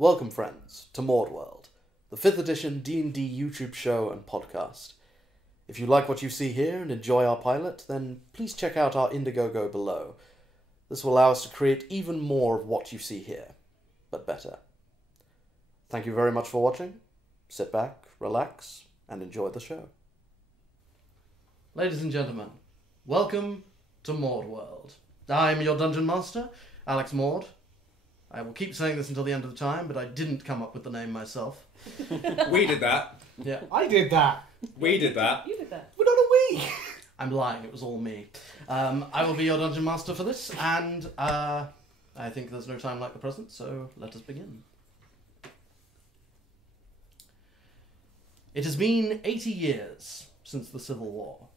Welcome, friends, to MaudeWorld, the 5th edition D&D YouTube show and podcast. If you like what you see here and enjoy our pilot, then please check out our Indiegogo below. This will allow us to create even more of what you see here, but better. Thank you very much for watching. Sit back, relax, and enjoy the show. Ladies and gentlemen, welcome to MaudeWorld. I'm your Dungeon Master, Alex Maude. I will keep saying this until the end of the time, but I didn't come up with the name myself. We did that. Yeah. I did that. We did that. You did that. We're not a we. I'm lying, it was all me. I will be your Dungeon Master for this, and I think there's no time like the present, so let us begin. It has been 80 years since the Civil War.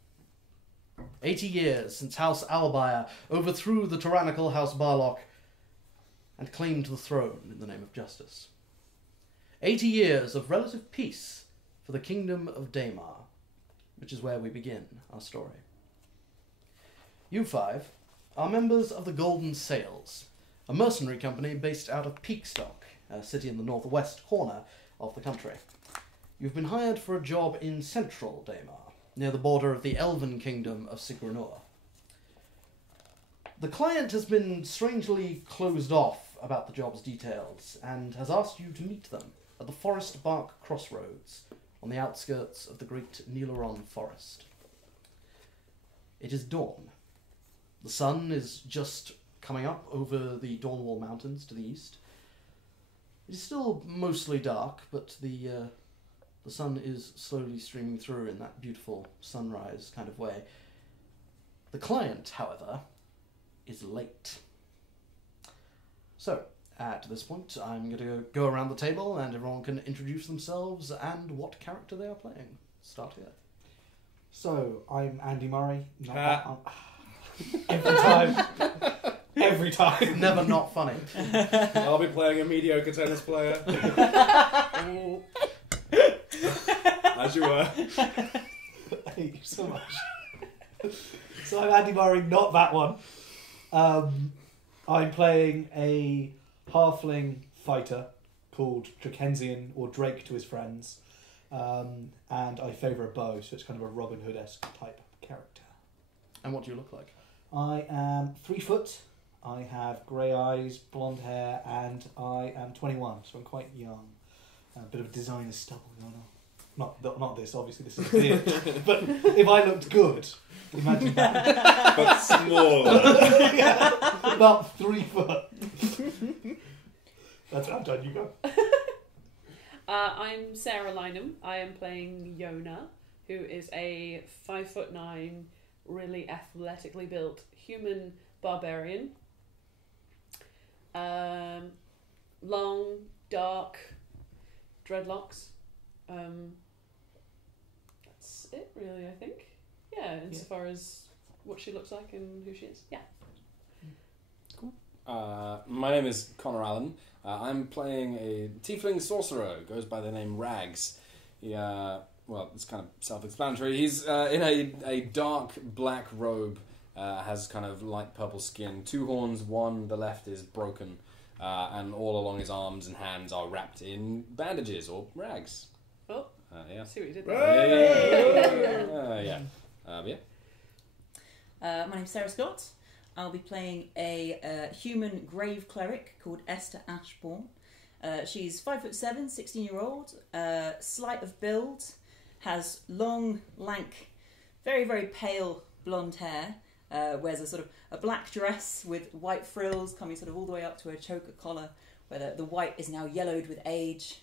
80 years since House Owlbuyer overthrew the tyrannical House Barlock and claimed the throne in the name of justice. 80 years of relative peace for the kingdom of Deymar, which is where we begin our story. You five are members of the Golden Sails, a mercenary company based out of Peakstock, a city in the northwest corner of the country. You've been hired for a job in central Deymar, near the border of the elven kingdom of Sigranur. The client has been strangely closed off about the job's details and has asked you to meet them at the Forest Bark Crossroads on the outskirts of the great Nilaron Forest. It is dawn. The sun is just coming up over the Dawnwall Mountains to the east. It is still mostly dark, but the sun is slowly streaming through in that beautiful sunrise kind of way. The client, however, is late. So, at this point, I'm going to go around the table and everyone can introduce themselves and what character they are playing. Start here. So, I'm Andy Murray. Every time. Every time. Never not funny. I'll be playing a mediocre tennis player. As you were. I hate you so much. So, I'm Andy Murray, not that one. I'm playing a halfling fighter called Drakensian, or Drake to his friends, and I favour a bow, so it's kind of a Robin Hood-esque type character. And what do you look like? I am 3 foot, I have grey eyes, blonde hair, and I am 21, so I'm quite young. A bit of designer stubble going on. Not this, obviously this is weird, but if I looked good, imagine that. But small. Yeah, about 3 foot. That's what I'm done, you go. I'm Sarah Lynham. I am playing Yona, who is a 5'9", really athletically built human barbarian. Long, dark dreadlocks. That's it, really, I think. Yeah, insofar as what she looks like and who she is. Yeah. Cool. My name is Connor Allen. I'm playing a tiefling sorcerer who goes by the name Rags. He, well, it's kind of self-explanatory. He's in a dark black robe, has kind of light purple skin, 2 horns, one, the left is broken, and all along his arms and hands are wrapped in bandages or rags. Oh, yeah. see what you did there. Yeah. My name's Sarah Scott. I'll be playing a human grave cleric called Esther Ashbourne. She's 5'7", 16-year-old, slight of build, has long, lank, very, very pale blonde hair, wears a sort of a black dress with white frills coming sort of all the way up to her choker collar, where the white is now yellowed with age.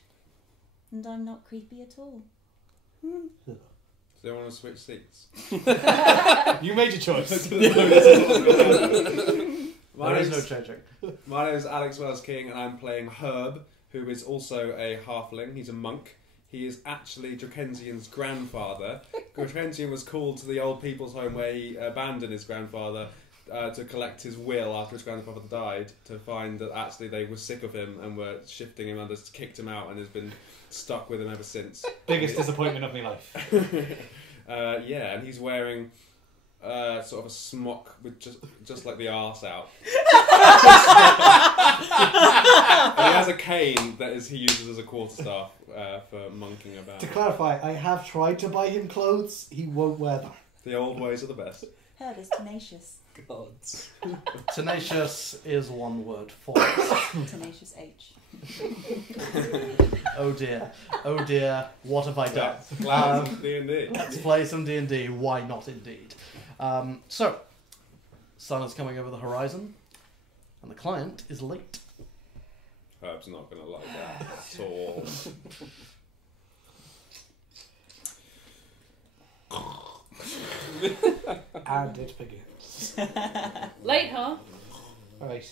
And I'm not creepy at all. Do they want to switch seats? You made your choice. There is no changing. My name is Alex Wells King, and I'm playing Herb, who is also a halfling. He's a monk. He is actually Drakensian's grandfather. Drakensian was called to the old people's home where he abandoned his grandfather to collect his will after his grandfather died, to find that actually they were sick of him and were shifting him and just kicked him out, and has been stuck with him ever since. Biggest disappointment of my life. Yeah, and he's wearing sort of a smock with just like the arse out. And he has a cane that he uses as a quarterstaff for monking about. To clarify, I have tried to buy him clothes. He won't wear them. The old ways are the best. Herb is tenacious. Gods. Tenacious is one word for Tenacious H. Oh dear. Oh dear. What have I done? D&D. Let's play some D&D. Why not indeed? So, sun is coming over the horizon, and the client is late. Herb's not going to like that at all. And it begins. Late, huh? Right.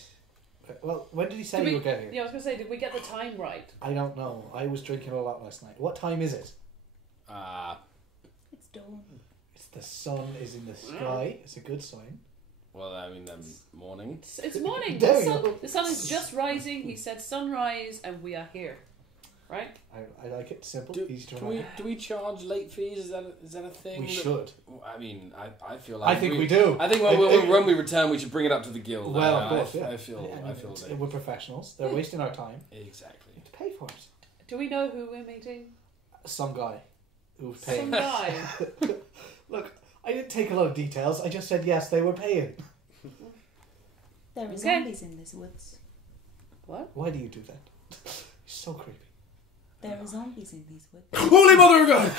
Well, when did he say Did you were getting here? Yeah, I was going to say, did we get the time right? I don't know. I was drinking a lot last night. What time is it? It's dawn. It's the sun is in the sky. It's a good sign. Well, I mean, morning. It's morning. There The you sun, go. the sun is just rising. He said sunrise, and we are here. Right? I like it simple, easy to Do remember. we charge late fees? Is that a thing? We that- should. I mean, I feel like I think we do. I think when we return, we should bring it up to the guild. Well, of course, yeah. I feel that We're professionals. They're wasting our time. exactly. We have to pay for it. Do we know who we're meeting? Some guy who's paying. Some guy. Look, I didn't take a lot of details. I just said yes, they were paying. There are Okay. zombies in these woods. What? Why do you do that? You're so creepy. There are zombies in these woods. Holy Mother of God!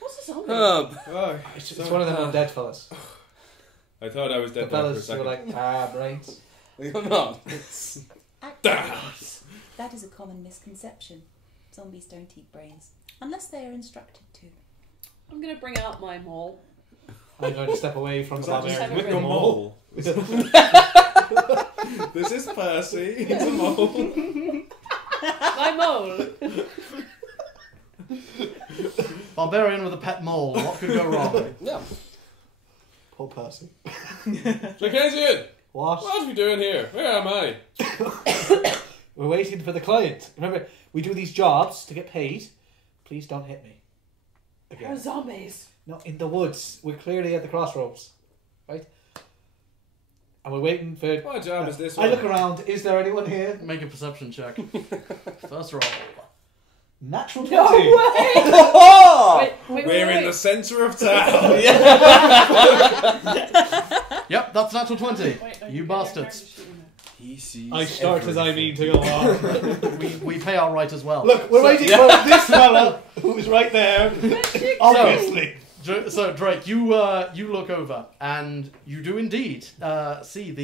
What's a zombie? Oh, It's one of them undead fellas. I thought I was The dead there for a fellas who second. were like, brains. You're not. Actually, that is a common misconception. Zombies don't eat brains. Unless they are instructed to. I'm going to bring out my maul. I'm going to step away from the Is that just have barbarian. a with ring. the mole? This is Percy. He's a mole. My mole. Barbarian with a pet mole. What could go wrong? Yeah. Poor Percy. Jacasian! What? What are we doing here? Where am I? We're waiting for the client. Remember, we do these jobs to get paid. Please don't hit me. There are Again. zombies. No, in the woods. We're clearly at the crossroads. Right? And we're waiting for... What job is this I one? look around. Is there anyone here? Make a perception check. First roll. Natural 20. No way! Wait, We're in the centre of town. Yep, that's natural 20. Wait, You okay, bastards. He sees. I start as I mean to go on. We pay our right as well. Look, we're waiting for this fella who's right there. Obviously. So Drake, you look over and you do indeed see the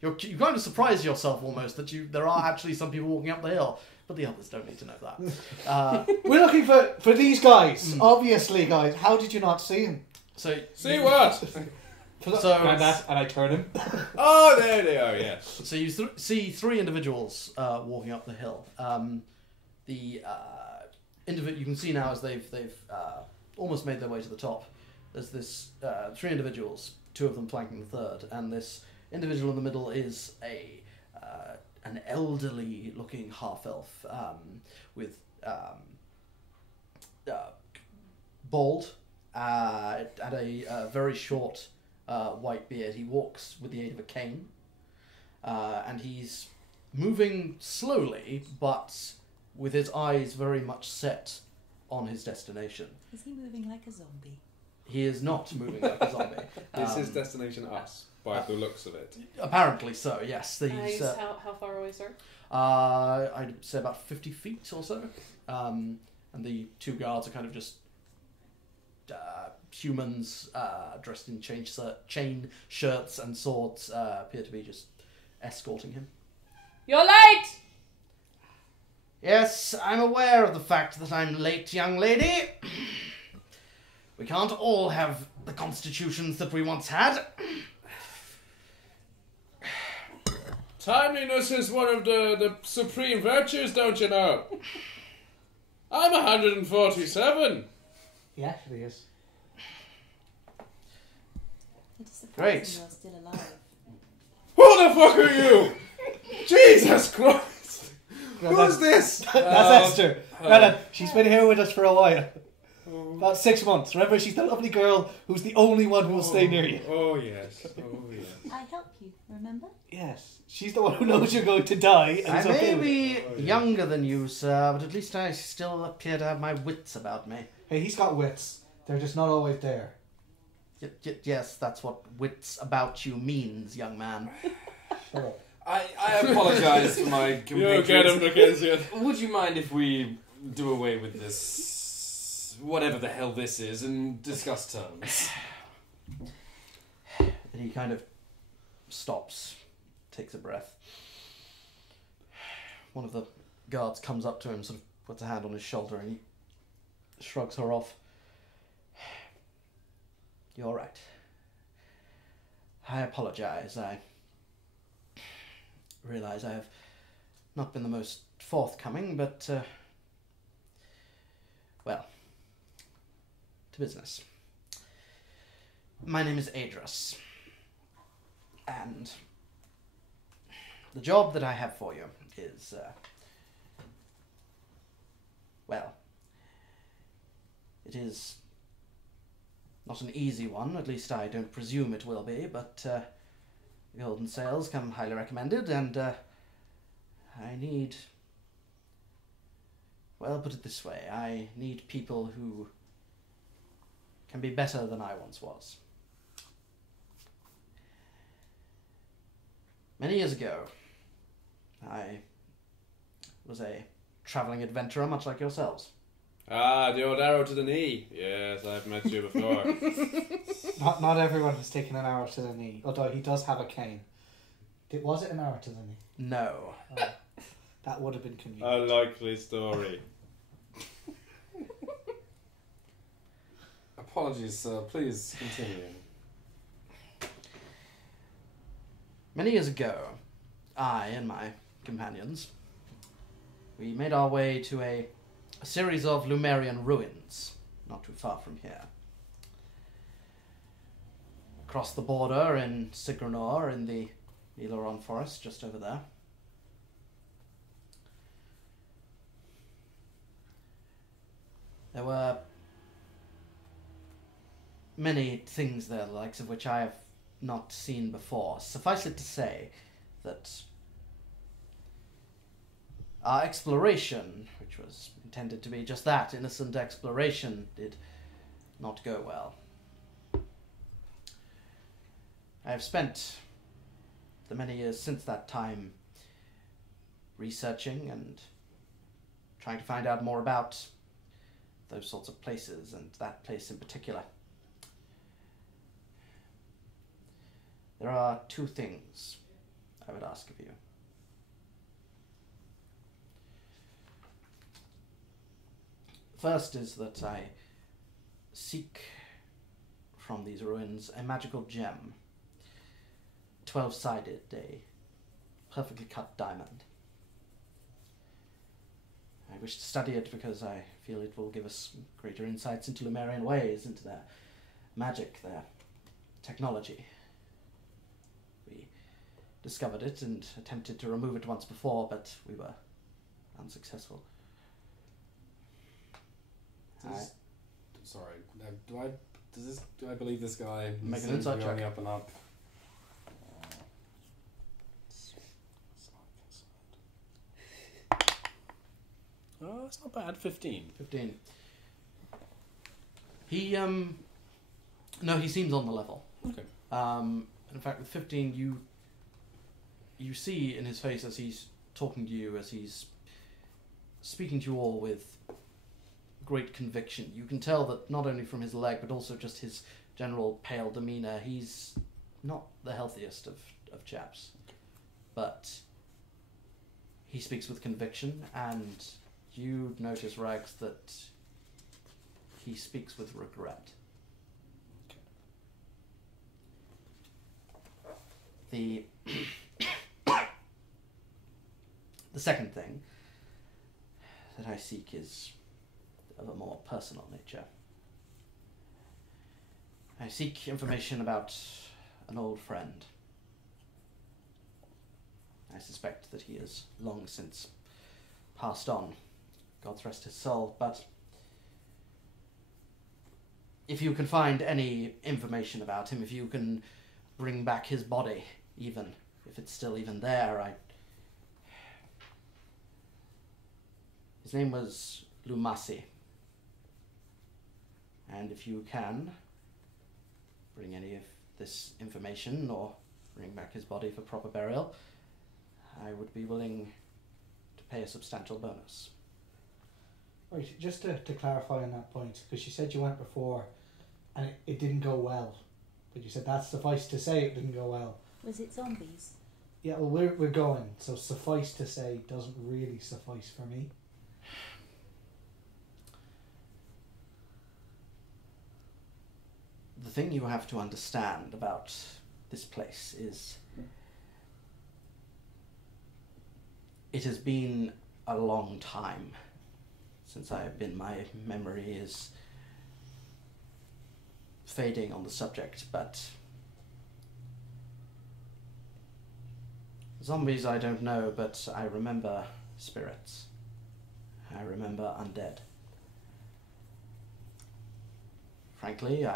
you kind of surprise yourself almost that there are actually some people walking up the hill, but the others don't need to know that. We're looking for these guys. Obviously, guys. How did you not see him? So See what? So- Grab that, and I turn him. Oh, there they are, yes. So you see three individuals walking up the hill. The you can see now as they've almost made their way to the top. There's this three individuals, two of them flanking the third, and this individual in the middle is an elderly-looking half-elf with bald and a very short white beard. He walks with the aid of a cane, and he's moving slowly, but with his eyes very much set on his destination. Is he moving like a zombie? He is not moving like a zombie. Is his destination us, by the looks of it? Apparently so, yes. He's how far away, sir? I'd say about 50 feet or so. And the two guards are kind of just humans dressed in chain shirts and swords appear to be just escorting him. You're late! Yes, I'm aware of the fact that I'm late, young lady. We can't all have the constitutions that we once had. Timeliness is one of the supreme virtues, don't you know? I'm 147. He actually is. It is surprising Great. you're still alive. Who the fuck are you? Jesus Christ! Grab Who's that. this? That's Esther. Grab that. She's been here with us for a while. About 6 months. Remember, she's the lovely girl who's the only one who will stay near you. Oh yes. Oh yes. I help you, remember? Yes. She's the one who knows you're going to die. And I is okay may with it. be Oh, yeah. younger than you, sir, but at least I still appear to have my wits about me. Hey, he's got wits. They're just not always there. Yes, that's what wits about you means, young man. Shut up. I apologise for my You get him, compatriots. Dickensian. Would you mind if we do away with this, whatever the hell this is, and discuss terms? And he kind of stops, takes a breath. One of the guards comes up to him, sort of puts a hand on his shoulder, and he shrugs her off. You're right. I apologize. I realize I have not been the most forthcoming, but, well, to business. My name is Adris, and the job that I have for you is, well, it is not an easy one, at least I don't presume it will be, but the golden sales come highly recommended, and I need, well, put it this way, I need people who can be better than I once was. Many years ago, I was a travelling adventurer, much like yourselves. Ah, the old arrow to the knee. Yes, I've met you before. Not everyone has taken an arrow to the knee, although he does have a cane. Was it an arrow to the knee? No. Oh, that would have been A convenient. likely story. Apologies, sir. Please continue. Many years ago, I and my companions, we made our way to a series of Lumerian ruins, not too far from here. Across the border in Sigranur, in the Nilaron Forest, just over there. There were many things there, the likes of which I have not seen before. Suffice it to say that our exploration, which was intended to be just that, innocent exploration, did not go well. I have spent the many years since that time researching and trying to find out more about those sorts of places, and that place in particular. There are two things I would ask of you. First is that I seek from these ruins a magical gem, 12-sided, a perfectly cut diamond. I wish to study it because I feel it will give us greater insights into Lumerian ways, into their magic, their technology. We discovered it and attempted to remove it once before, but we were unsuccessful. Sorry, do I believe this guy? Make an Seems to insight be on check. the up and up. Oh, that's not bad. 15. 15. He, no, he seems on the level. Okay. In fact, with 15, you see in his face as he's talking to you, as he's speaking to you all with great conviction. You can tell that not only from his leg, but also just his general pale demeanour, he's not the healthiest of chaps. But he speaks with conviction, and you notice, Rags, that he speaks with regret. The second thing that I seek is of a more personal nature. I seek information about an old friend. I suspect that he is long since passed on. God rest his soul, but if you can find any information about him, if you can bring back his body, even if it's still even there, His name was Lumasi. And if you can bring any of this information or bring back his body for proper burial, I would be willing to pay a substantial bonus. Right, just to clarify on that point, because you said you went before and it didn't go well. But you said that's suffice to say it didn't go well. Was it zombies? Yeah, well, we're going, so suffice to say doesn't really suffice for me. The thing you have to understand about this place is it has been a long time since I have been. My memory is fading on the subject, but zombies I don't know, but I remember spirits. I remember undead. Frankly,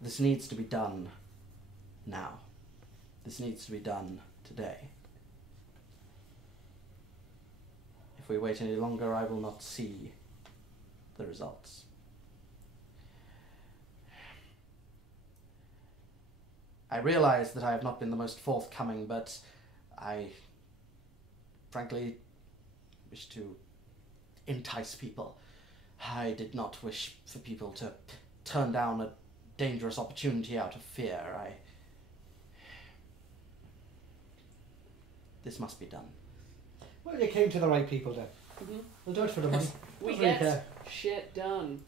this needs to be done now. This needs to be done today. If we wait any longer, I will not see the results. I realize that I have not been the most forthcoming, but I frankly wish to entice people. I did not wish for people to turn down a dangerous opportunity out of fear. This must be done. Well, you came to the right people then. Mm-hmm. We'll do it for the money. We Don't really get care. shit done,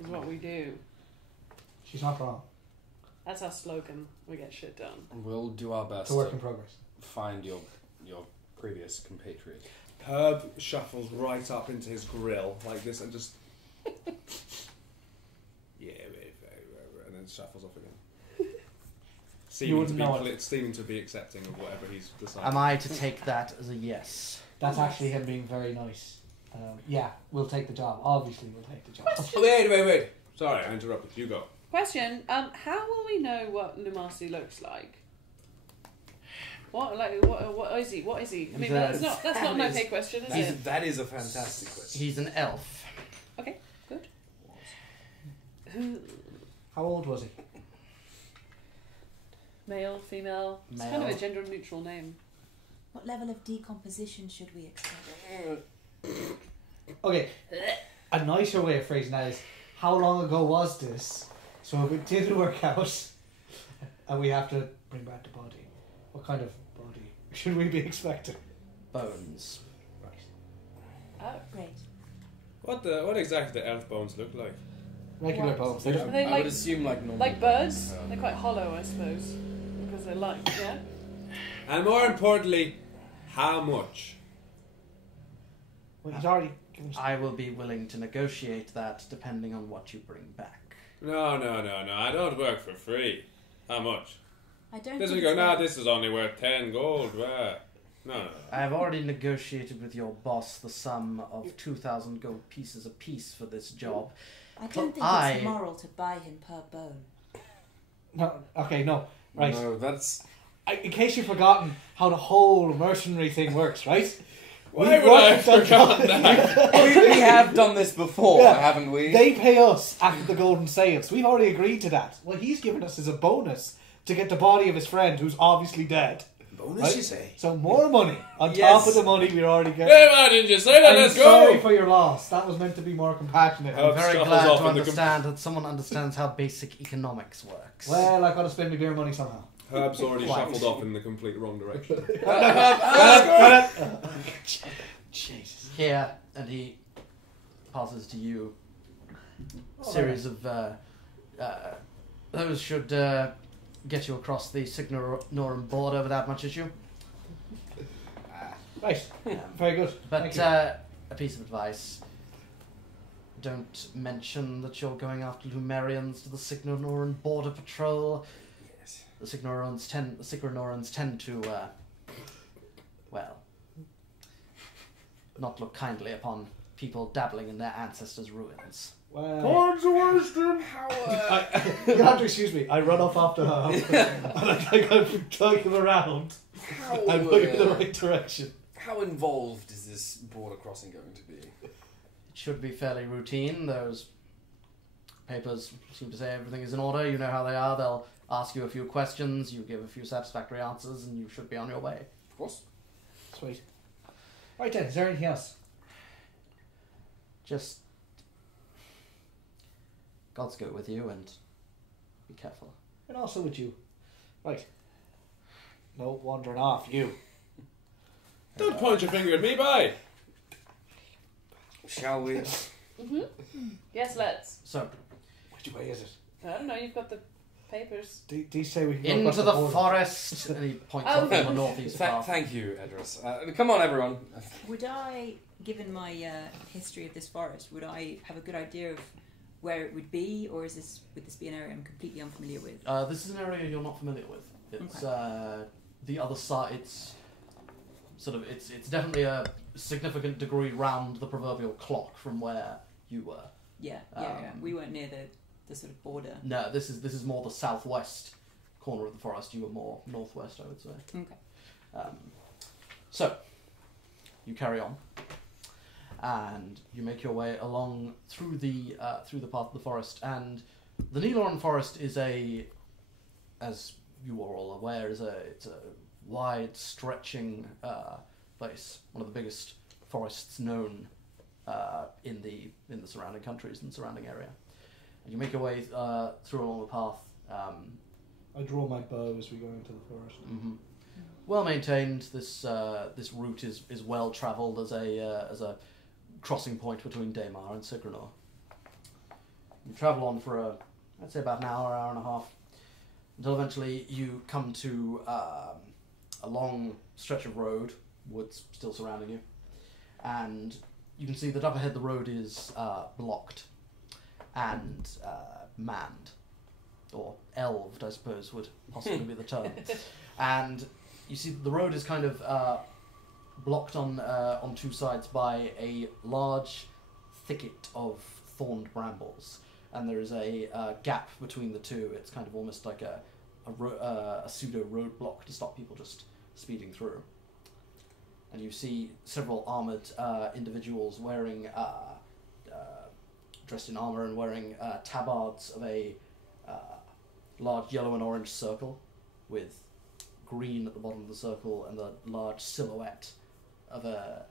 is what we do. She's not wrong. That's our slogan. We get shit done. We'll do our best It's a work in progress. find your previous compatriot. Herb shuffles right up into his grill like this and just and then shuffles off again. Seeming to be accepting of whatever he's decided. Am I to take that as a yes? That's actually him being very nice. Yeah, we'll take the job. Obviously, we'll take the job. Wait. Sorry, I interrupted. You go. Question: how will we know what Lumasi looks like? What is he? What is he? I mean, that's not no pay question, is it? That is a fantastic question. He's an elf. Okay, good. How old was he? Male, female. It's kind of a gender neutral name. What level of decomposition should we expect? Okay, a nicer way of phrasing that is, how long ago was this? So if it didn't work out, and we have to bring back the body, what kind of body should we be expecting? Bones. Oh, Great. What exactly do elf bones look like? Regular What? bones. They Are don't. they I like would assume like normal. like birds? bones. They're quite hollow, I suppose, because they're light. Yeah. And more importantly, how much? Well, he's already given us. I will be willing to negotiate that depending on what you bring back. No. I don't work for free. How much? I don't This think will go, it's nah, worth- this is only worth 10 gold. No. I have already negotiated with your boss the sum of 2,000 gold pieces apiece for this job. I don't think I- it's moral to buy him per bone. No, okay, no. Right. No, that's In case you've forgotten how the whole mercenary thing works, right? Why We've would I worked have with them- forgotten that? we have done this before, Yeah. haven't we? They pay us after the golden seance. We've already agreed to that. What he's given us is a bonus to get the body of his friend who's obviously dead. Bonus, Right? you say? So more money on Yes. top of the money we're already getting. Hey, why didn't you say that? I'm Let's sorry go! for your loss. That was meant to be more compassionate. Oh. I'm very Shuffles glad off to in the understand that someone understands how basic economics works. Well, I've got to spend my beer money somehow. Herb's already Quite. shuffled off in the complete wrong direction. Jesus. Here, and he passes to you a series of those should get you across the Sigranur border without much issue. Right. Very good. But Thank you. a piece of advice: don't mention that you're going after Lumerians to the Sigranur border patrol. Yes. The Sigranurans tend to, well, not look kindly upon people dabbling in their ancestors' ruins. Well, Cards of wisdom. you have to excuse me. I run off after her, and I go taking them around. I'm going in the right direction. How involved is this border crossing going to be? It should be fairly routine. Those papers seem to say everything is in order. You know how they are. They'll ask you a few questions, you give a few satisfactory answers, and you should be on your way. Of course. Sweet. Right then, is there anything else? Just God's go with you, and be careful. And also with you. Right. No wandering off, you. Don't point your finger at me, bye. Shall we? Yes, let's. So, Which way is it? I don't know. You've got the papers. Do you say we can go into across the border? forest, and he points off in the northeast path. Thank you, Edris. Come on, everyone. Would I, given my history of this forest, would I have a good idea of where it would be, or would this be an area I'm completely unfamiliar with? This is an area you're not familiar with. It's the other side. It's sort of it's definitely a significant degree round the proverbial clock from where you were. Yeah. We weren't near the sort of border. No, this is more the southwest corner of the forest. You were more northwest, I would say. Okay. So you carry on, and you make your way along through the path of the forest. And the Nilaron Forest is as you are all aware, it's a wide, stretching place. One of the biggest forests known in the surrounding countries and surrounding area. And you make your way through along the path. I draw my bow as we go into the forest. Mm-hmm. Well maintained. This route is well travelled as a crossing point between Deymar and Sigranur. You travel on for I'd say about an hour and a half, until eventually you come to a long stretch of road, woods still surrounding you, and you can see that up ahead the road is blocked and manned, or elved, I suppose would possibly be the term. And you see the road is kind of blocked on two sides by a large thicket of thorned brambles, and there is a gap between the two. It's kind of almost like a pseudo roadblock to stop people just speeding through. And you see several armoured individuals wearing dressed in armour and wearing tabards of a large yellow and orange circle with green at the bottom of the circle and the large silhouette of a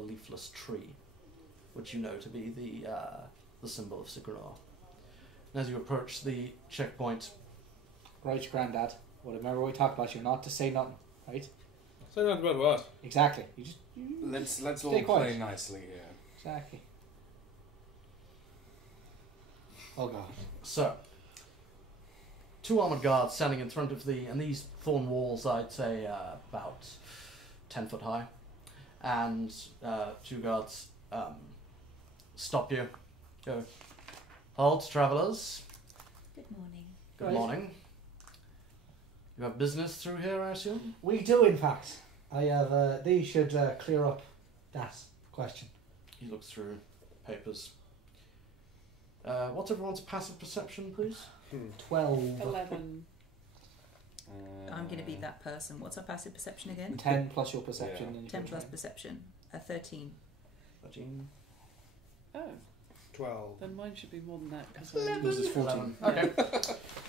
leafless tree, which you know to be the symbol of Sigranur. And as you approach the checkpoint, Right, Grandad. Well, remember what we talked about. You're not to say nothing, right? Say nothing about what? Exactly. You just Let's Stay all quiet. play nicely here. exactly. Oh God. so two armoured guards standing in front of and these thorn walls, I'd say about 10 foot high, and two guards stop you. Go, halt, travellers. Good morning. Good Right. morning. You have business through here, I assume? We do, in fact. I have. These should clear up that question. He looks through papers. What's everyone's passive perception, please? 12. 11. I'm going to be that person. What's our passive perception again? 10 plus your perception. Yeah. and you 10 can plus try. perception. 13. 13. Oh, 12. then mine should be more than that. Cause Yours is 14. Okay.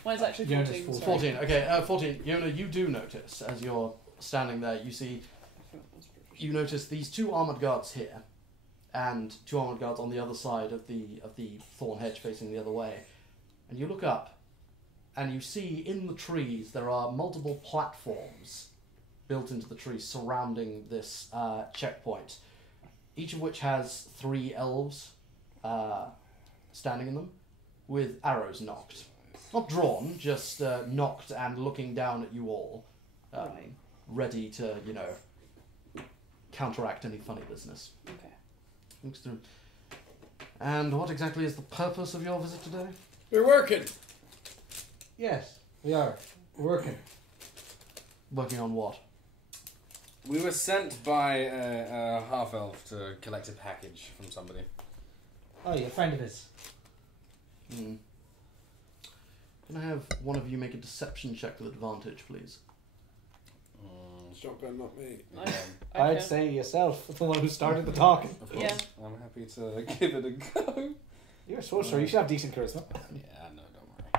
mine's actually Yona's 14. 14. sorry. 14. Okay, 14. Yona, you do notice, as you're standing there, you notice these two armoured guards here, and two armoured guards on the other side of the thorn hedge facing the other way. And you look up, and you see in the trees there are multiple platforms built into the trees surrounding this checkpoint, each of which has 3 elves standing in them, with arrows knocked. Not drawn, just knocked and looking down at you all, Right. ready to, counteract any funny business. Okay. Looks through. And what exactly is the purpose of your visit today? We're working. Yes, we are. We're working. Working on what? We were sent by a half-elf to collect a package from somebody. Oh, you're a friend of his. Can I have one of you make a deception check with advantage, please? Shotgun, not me. I'd say yourself, the one who started the talking. Of course. Yeah. I'm happy to give it a go. You're a sorcerer, you should have decent charisma. Yeah, no, don't worry.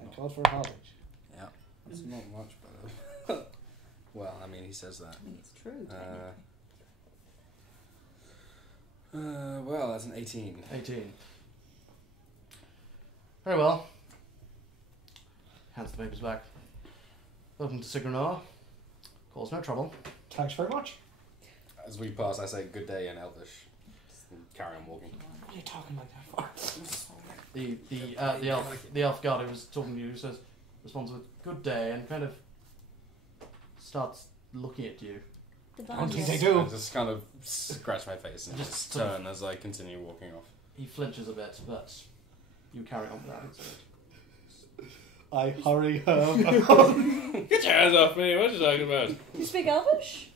I called for knowledge. Yeah, it's not much better. Well, I mean, he says that. I mean, it's true, technically. Well, that's an 18. 18. Very well. Hands the papers back. Welcome to Sigranur. Cause no trouble. Thanks very much. As we pass, I say good day in Elvish. And carry on walking. What are you talking like that for? The elf guard who was talking to you responds with good day and kind of starts looking at you. The I don't think Vandals. they do. I just kind of scratch my face and just turn as I continue walking off. He flinches a bit, but you carry on with that instead. I hurry Get your hands off me. What are you talking about? You speak Elvish?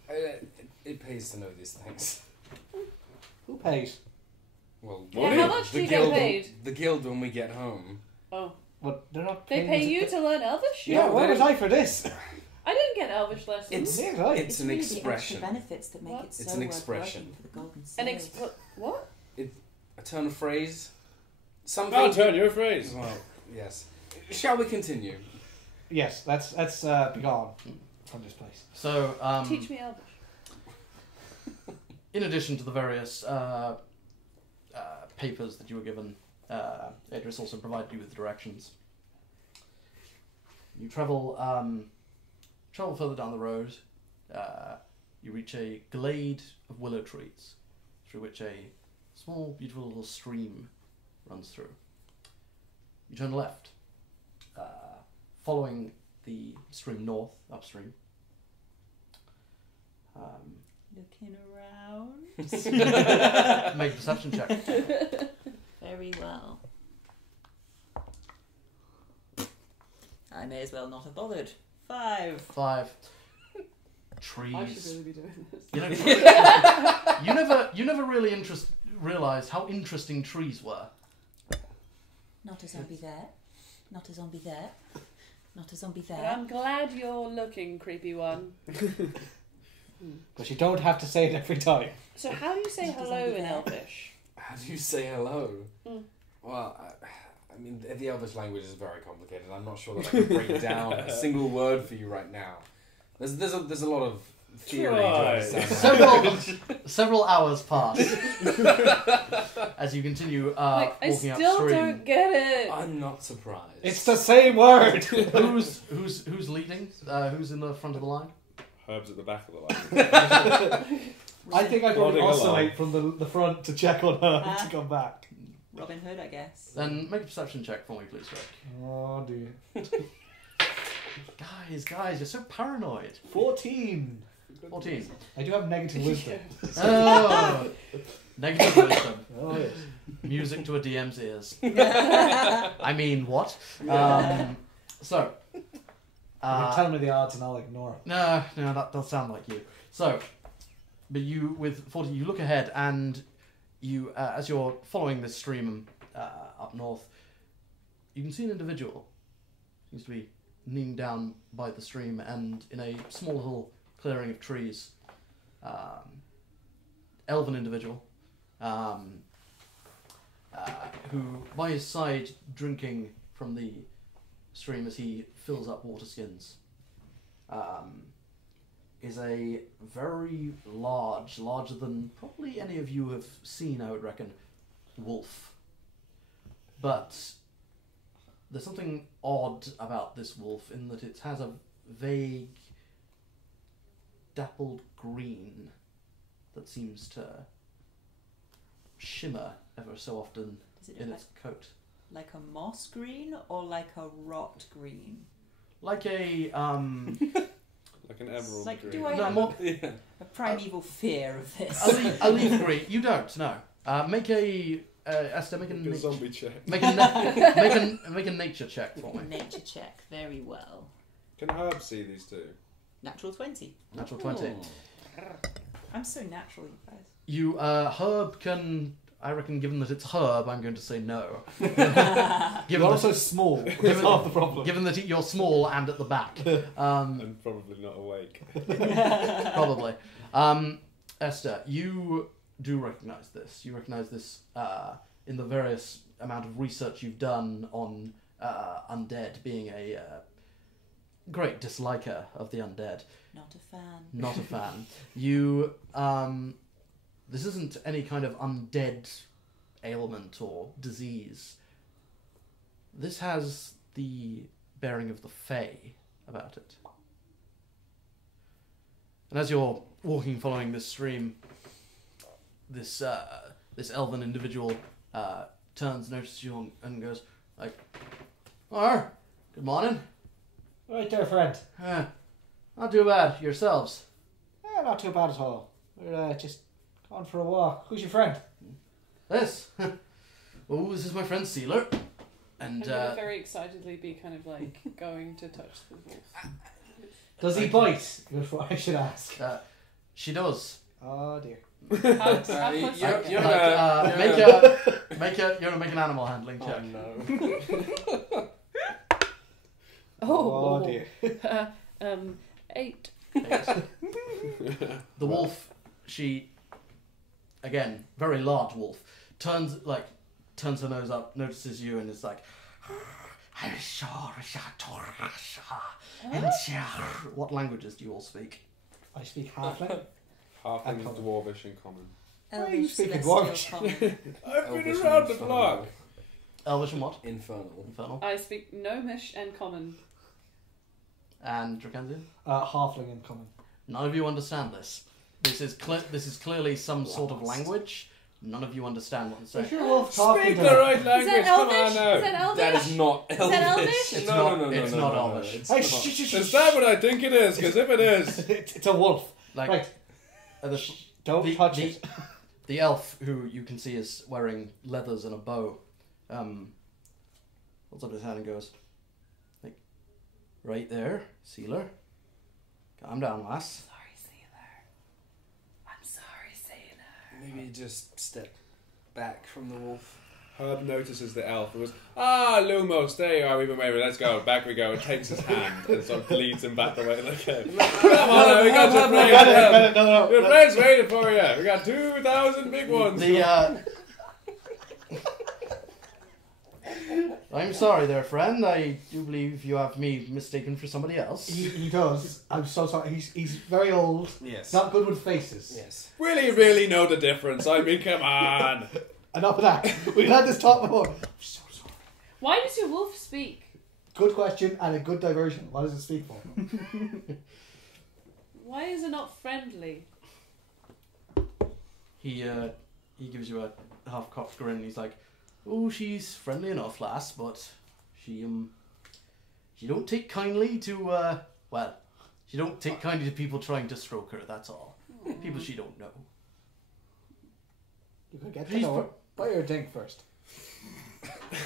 It pays to know these things. Who pays? Well, Yeah, how much do you get paid? The guild when we get home. Oh. What? They're not They paying pay us- you to learn Elvish? Yeah, where they- was I for this? I didn't get Elvish lessons. It's Yeah, right. it's an really the expression. extra benefits that make What? it so It's an worth expression. working for the golden An sails. what? A turn of phrase. Something. Don't turn your phrase. Well, yes. Shall we continue? Yes, let's be gone from this place. So, Teach me Elvish. in addition to the various papers that you were given, Adris also provided you with directions. You travel further down the road. You reach a glade of willow trees, through which a small, beautiful little stream runs through. You turn left, following the stream north, upstream. Looking around. Make a perception check. Very well. I may as well not have bothered. 5. 5. I Trees. should really be doing this. You never really realised how interesting trees were. Not a zombie there. Not a zombie there. Not a zombie But there. I'm glad you're looking, creepy one. But you don't have to say it every time. So how do you say Just a hello zombie in there. Elvish? How do you say hello? Mm. Well, I mean, the Elvish language is very complicated. I'm not sure that I can break down a single word for you right now. There's a lot of theory to Try. understand. Several hours pass as you continue I walking still upstream. don't get it. I'm not surprised. It's the same word. Who's leading? Who's in the front of the line? Herb's at the back of the line. I think I probably Plodding along. oscillate from the front to check on her to come back. Robin Hood, I guess. Then make a perception check for me, please, Rick. Oh dear. Guys, you're so paranoid. 14. 14. I do have negative wisdom. Oh, negative wisdom. Oh yes. Music to a DM's ears. I mean, what? So. Tell me the odds and I'll ignore it. No, that does sound like you. So, but you, with 40, you look ahead and you, as you're following this stream up north, you can see an individual. Seems to be kneeling down by the stream and in a small little clearing of trees. Elven individual, who by his side drinking from the stream as he fills up water skins, is a very larger than probably any of you have seen, I would reckon, wolf. But there's something odd about this wolf in that it has a vague dappled green that seems to shimmer ever so often Is it in like, its coat. like a moss green or like a rot green? Like a, Like an emerald Like, green. do I no, have more, a primeval fear of this? a leaf green. You don't, no. Make a, Esther, make a, Like a zombie check. make a nature check for me. Nature check, very well. Can Herb see these two? Natural 20. Natural 20. I'm so natural, you guys. You, Herb can... I reckon given that it's Herb, I'm going to say no. You're also small. That's half the problem. Given that you're small and at the back. And probably not awake. Probably. Esther, you do recognise this. You recognise this in the various amount of research you've done on undead, being a great disliker of the undead. Not a fan. Not a fan. You, this isn't any kind of undead ailment or disease. This has the bearing of the Fae about it. And as you're walking following this stream, this elven individual turns, notices you, and goes like, "Oh, good morning. Right there, friend. Not too bad. Yourselves?" Not too bad at all. We're just going for a walk. Who's your friend? This. Oh, this is my friend Sealer. And I'm gonna very excitedly be kind of like going to touch the wolf. Does he bite? Before I should ask. She does. Oh dear. How close are you? Make an animal handling check. Oh no. Oh dear. 8. The wolf, she, again, very large wolf, turns her nose up, notices you, and is like, what languages do you all speak? I speak halfling. Halfling, dwarvish, and common. you Elvish, speaking Celestial, Dwarvish? Common. I've been Elvish around and the infernal. block. Elvish and what? Infernal. Infernal. I speak Gnomish and Common. And Drakensian? Halfling and common. None of you understand this. This is clearly some sort of language. None of you understand what I'm saying. If your wolf talking Speak to the them- right language, come on Elvish? now. Is that Elvish? That is not Elvish. that Elvish? It's no, not- no, no, it's no, not no, no, Elvish. it's Hey, not. shh, shh, shh, Is shh. that what I think it is? Because if it is... It's a wolf. Like, Right. the, Don't touch it. the elf, who you can see is wearing leathers and a bow, holds up his hand and goes, like, right there, Sealer. Calm down, lass. Sorry, Sailor. I'm sorry, Sailor. Maybe just step back from the wolf. Herb notices the elf and goes, Lumos, there you are, we've been waiting, let's go. Back we go, and takes his hand and sort of leads him back the way they came. Come on now, we got your friends. No. Your friends waiting for you. We got 2,000 big ones. I'm sorry there, friend. I do believe you have me mistaken for somebody else. He does. I'm so sorry. He's very old. Yes. Not good with faces. Yes. Will he really know the difference? I mean, come on. Enough of that. We've had this talk before. I'm so sorry. Why does your wolf speak? Good question and a good diversion. What does it speak for? Why is it not friendly? He gives you a half-cocked grin. He's like, "Oh, she's friendly enough, lass, but she don't take kindly to she don't take kindly to people trying to stroke her. That's all. People she don't know." You could get to He's know her. Buy her a drink first.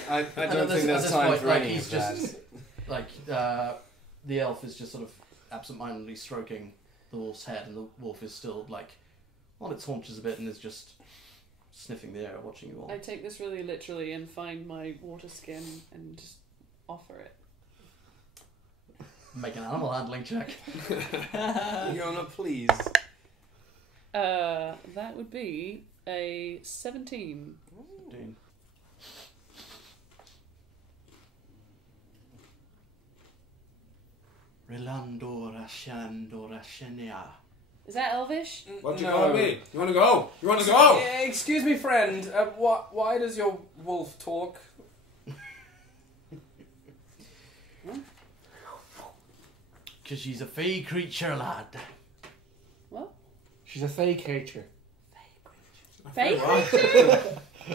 I And don't at think there's this time point, for like, any he's of that. just the elf is just sort of absent-mindedly stroking the wolf's head, and the wolf is still like on its haunches a bit and is just sniffing the air, watching you all. I take this really literally and find my water skin and just offer it. Make an animal handling check. Yona, please. That would be a 17. 15. Relando Rashando Rashenia. Is that Elvish? What you No. call me? You want to go? You want to go? Excuse me, friend. Why does your wolf talk? Because she's a fey creature, lad. What? She's a fey creature. Fake What? creature?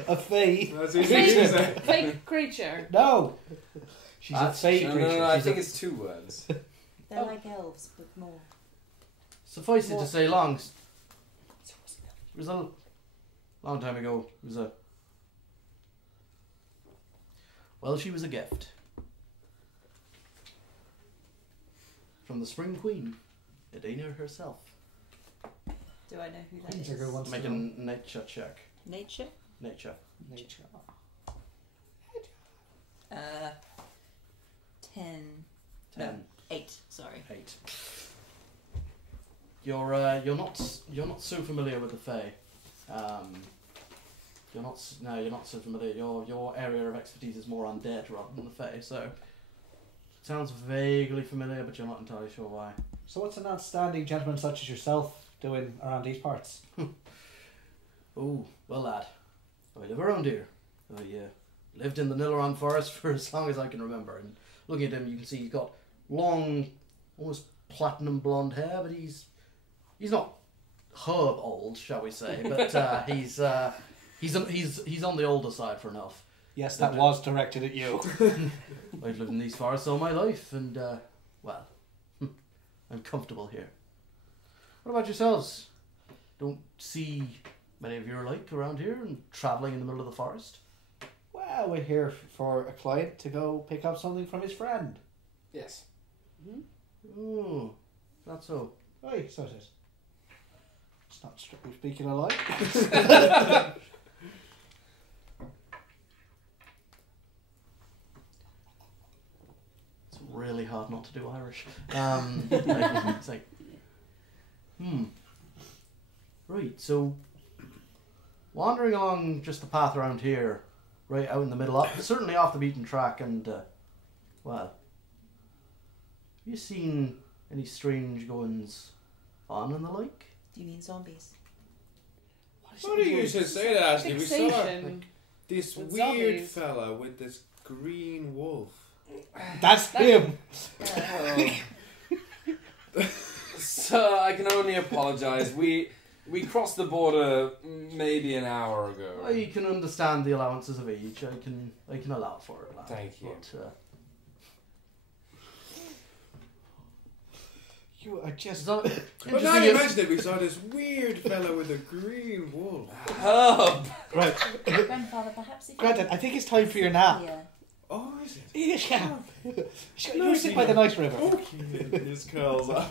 A fey? That's easy to say. Fake creature. No. She's a fey No, creature. I She's think a- it's 2 words. They're Oh. like elves, but more. Suffice it to say, it was a long time ago. It was a... Well, she was a gift. From the Spring Queen. Deymar herself. Do I know who that Queen's is? a good one. Make a nature check. Nature? Nature. Nature. 10. 10. No, 8, sorry. 8. You're not so familiar with the Fae. You're not so familiar. Your area of expertise is more undead rather than the Fae. So it sounds vaguely familiar, but you're not entirely sure why. So what's an outstanding gentleman such as yourself doing around these parts? Oh, well, lad, I live around here. I lived in the Nilaron Forest for as long as I can remember. And looking at him, you can see he's got long, almost platinum blonde hair, but he's not herb old, shall we say? But he's on the older side for an elf. Yes, that was directed at you. I've lived in these forests all my life, and well, I'm comfortable here. What about yourselves? Don't see many of your like around here and travelling in the middle of the forest? Well, we're here for a client to go pick up something from his friend. Yes. Oh, not so. Aye, so it is. It's not strictly speaking a lie. It's really hard not to do Irish. It's like, right, so wandering along just the path around here, right out in the middle, certainly off the beaten track, and well, have you seen any strange goings on and the like? Do you mean zombies? What do you should say that, actually? We saw Fixation. this With weird zombies. fella with this green wolf. That's him! So I can only apologise. We crossed the border maybe an hour ago. I can understand the allowances of age. I can allow for it, lad. Thank you. But, You are just... But now you mentioned it, we saw this weird fella with a green wolf. Herb! Right. Grandfather, perhaps if Granted, I think it's time for your nap. Yeah. Oh, is it? Yeah. You sit by the nice river. Okay. His curls up.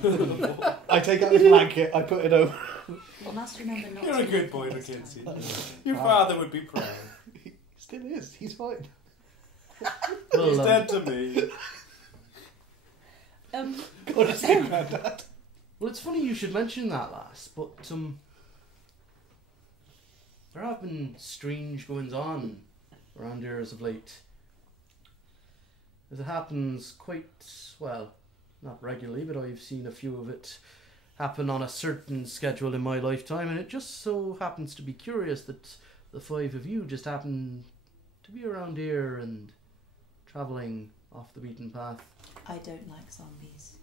I take out his blanket, I put it over. You must remember not You're to... a good boy, Mackenzie. Your father would be proud. He still is, he's fine. well, He's dead to me. Go to sleep, Grandad. well, it's funny you should mention that, lass, but there have been strange goings on around here as of late. As it happens quite, well, not regularly, but I've seen a few of it happen on a certain schedule in my lifetime, and it just so happens to be curious that the five of you just happen to be around here and travelling off the beaten path. I don't like zombies.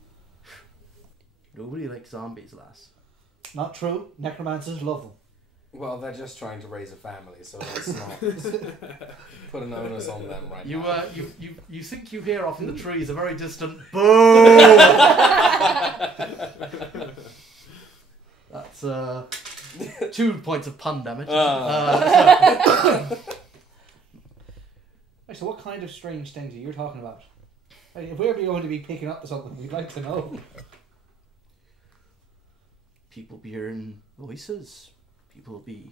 Nobody likes zombies, lass. Not true, necromancers love them. Well, they're just trying to raise a family, so let's not put an onus on them right You now. you think you hear off in the trees a very distant boom. That's 2 points of pun damage. Right, so what kind of strange things are you talking about? Like, if we're going to be picking up something, we'd like to know. People be hearing voices. People be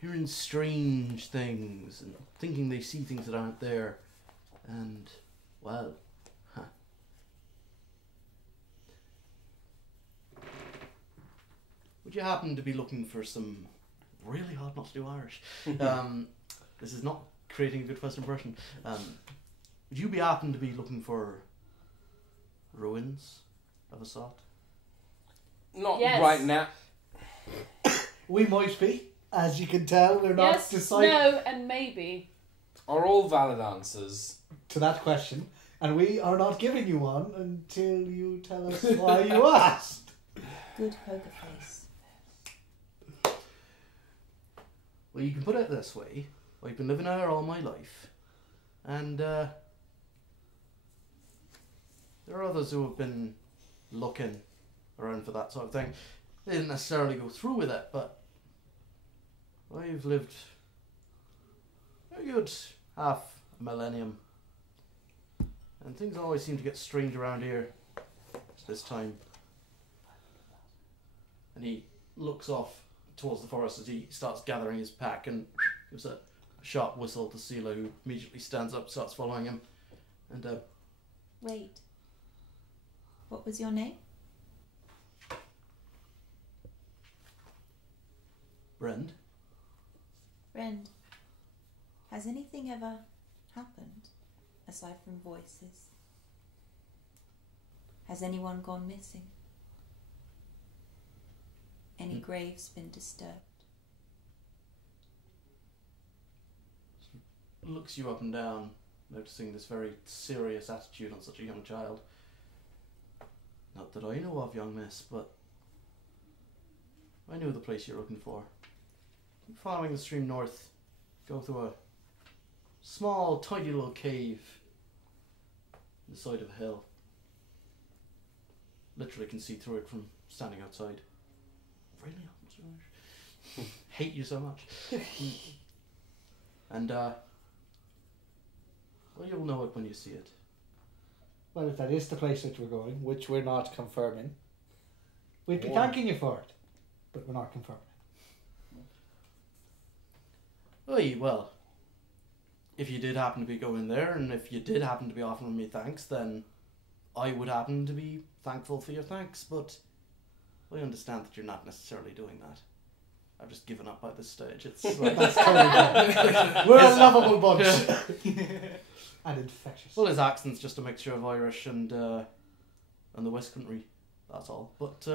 hearing strange things and thinking they see things that aren't there. And, well, would you happen to be looking for some really hard not to do Irish? This is not creating a good first impression. Would you be happen to be looking for ruins of a sort? Not Yes. right now. We might be. As you can tell, we're not Yes, deciding no, and maybe. Are all valid answers? to that question. And we are not giving you one until you tell us why you asked. Good poker face. Well, you can put it this way. I've been living here all my life. And there are others who have been looking around for that sort of thing. They didn't necessarily go through with it, but I've lived a good half a millennium. And things always seem to get strange around here. this time. And he looks off towards the forest as he starts gathering his pack and gives a sharp whistle to Sela, who immediately stands up, starts following him. And Wait. What was your name? Brend. Friend. Has anything ever happened aside from voices? Has anyone gone missing? Any graves been disturbed? Looks you up and down, noticing this very serious attitude on such a young child. Not that I know of, young miss, but I know the place you're looking for. Keep following the stream north, go through a small, tidy little cave on the side of a hill. Literally can see through it from standing outside. Really? Hate you so much. And, well, you'll know it when you see it. Well, if that is the place that we're going, which we're not confirming, we'd be thanking you for it, but we're not confirming. Oh, well, if you did happen to be going there, and if you did happen to be offering me thanks, then I would happen to be thankful for your thanks, but I understand that you're not necessarily doing that. I've just given up by this stage. It's like, That's totally fine. We're a lovable bunch. And infectious. well, his accent's just a mixture of Irish and the West Country. That's all. But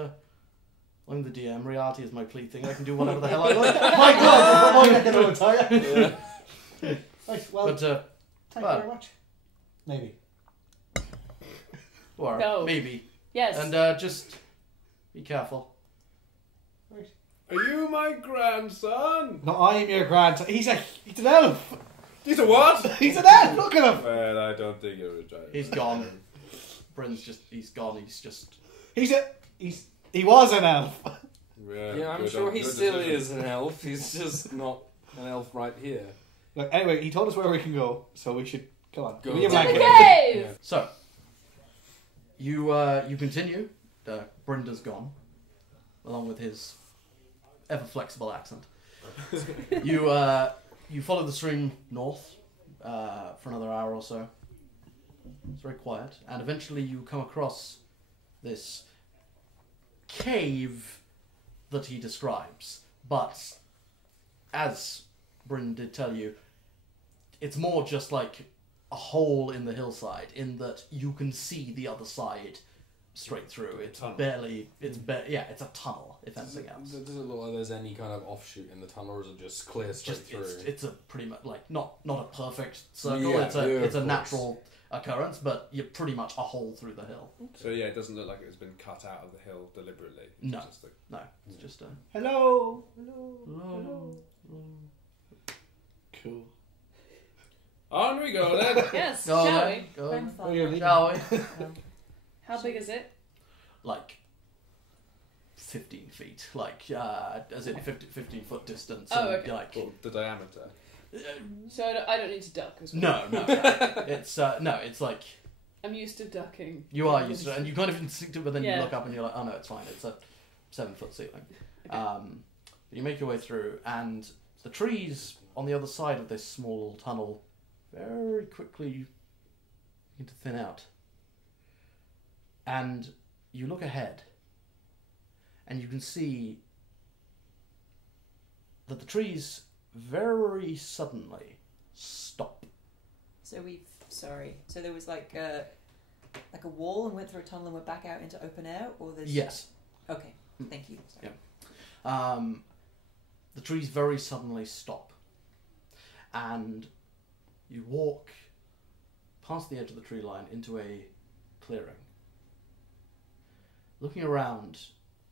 I'm the DM. Reality is my plea thing. I can do whatever the hell I like. My God, I'm not going to retire. Right, well, But thank you very much. Maybe. or No. maybe. Yes. And just be careful. Right. Are you my grandson? No, I am your grandson. He's an elf. He's a what? He's an elf. Look at him. Well, I don't think you're a giant. He's gone. He's gone. He was an elf. Yeah, I'm sure he still is an elf. He's just not an elf right here. Look, anyway, he told us where we can go, so we should come on. Go. Give me a To the blanket. cave! Yeah. So you continue. Brenda's gone, along with his ever flexible accent. You follow the stream north for another hour or so. It's very quiet, and eventually you come across this cave that he describes. But as Bryn did tell you, it's more just like a hole in the hillside, in that you can see the other side straight through. It's Tunnel. it's a tunnel, if anything else. Does it look like there's any kind of offshoot in the tunnel, or is it just clear straight through? It's a pretty much like not a perfect circle. Yeah, it's of a course. natural occurrence, but you're pretty much a hole through the hill. So yeah, it doesn't look like it's been cut out of the hill deliberately. It's No. just No, it's just a Hello. Hello. Cool. On we go then. Yes, Go shall on, we? go on. Grandfather. Really? Shall we? How big is it? Like 15 feet, like as in 15 foot distance. Oh, and, okay. like Well, the diameter. So I don't need to duck as well. no, it's it's like I'm used to ducking. you are used to it, and you kind of instinctive, but then Yeah. you look up and you're like, oh no, it's fine. It's a 7-foot ceiling. Okay. You make your way through, and the trees on the other side of this small tunnel very quickly begin to thin out. And you look ahead, and you can see that the trees very suddenly stop. So there was like a wall and went through a tunnel and went back out into open air, or there's Yes. Okay, thank you. Sorry. Yeah. The trees very suddenly stop, and you walk past the edge of the tree line into a clearing. Looking around,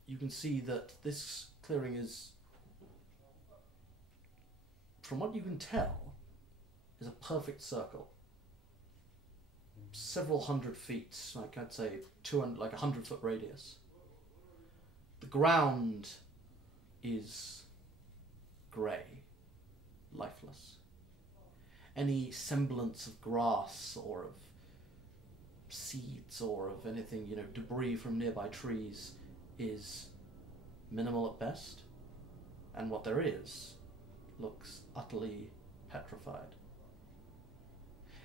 you can see that this clearing is, from what you can tell, is a perfect circle. Several hundred feet, like I'd say 100-foot radius. The ground is grey, lifeless. Any semblance of grass or of seeds or of anything, debris from nearby trees is minimal at best. And what there is looks utterly petrified.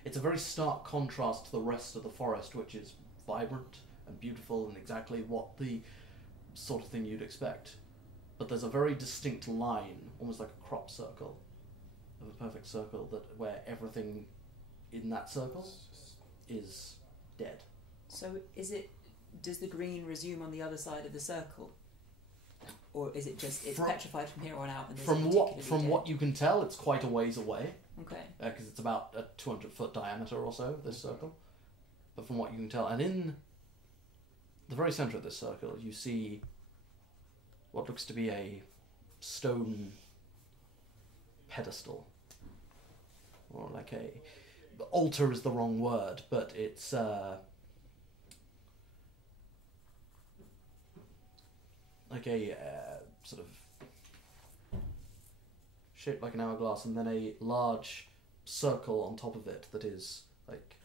It's a very stark contrast to the rest of the forest, which is vibrant and beautiful and exactly what the sort of thing you'd expect. But there's a very distinct line, almost like a crop circle, of a perfect circle where everything in that circle is dead. So does the green resume on the other side of the circle? Or is it just, it's petrified from here on out? And from what you can tell, it's quite a ways away. Okay. Because it's about a 200-foot diameter or so, this circle. But from what you can tell, and in the very centre of this circle, you see what looks to be a stone pedestal. Or like altar is the wrong word, but it's like a sort of shaped like an hourglass, and then a large circle on top of it that is like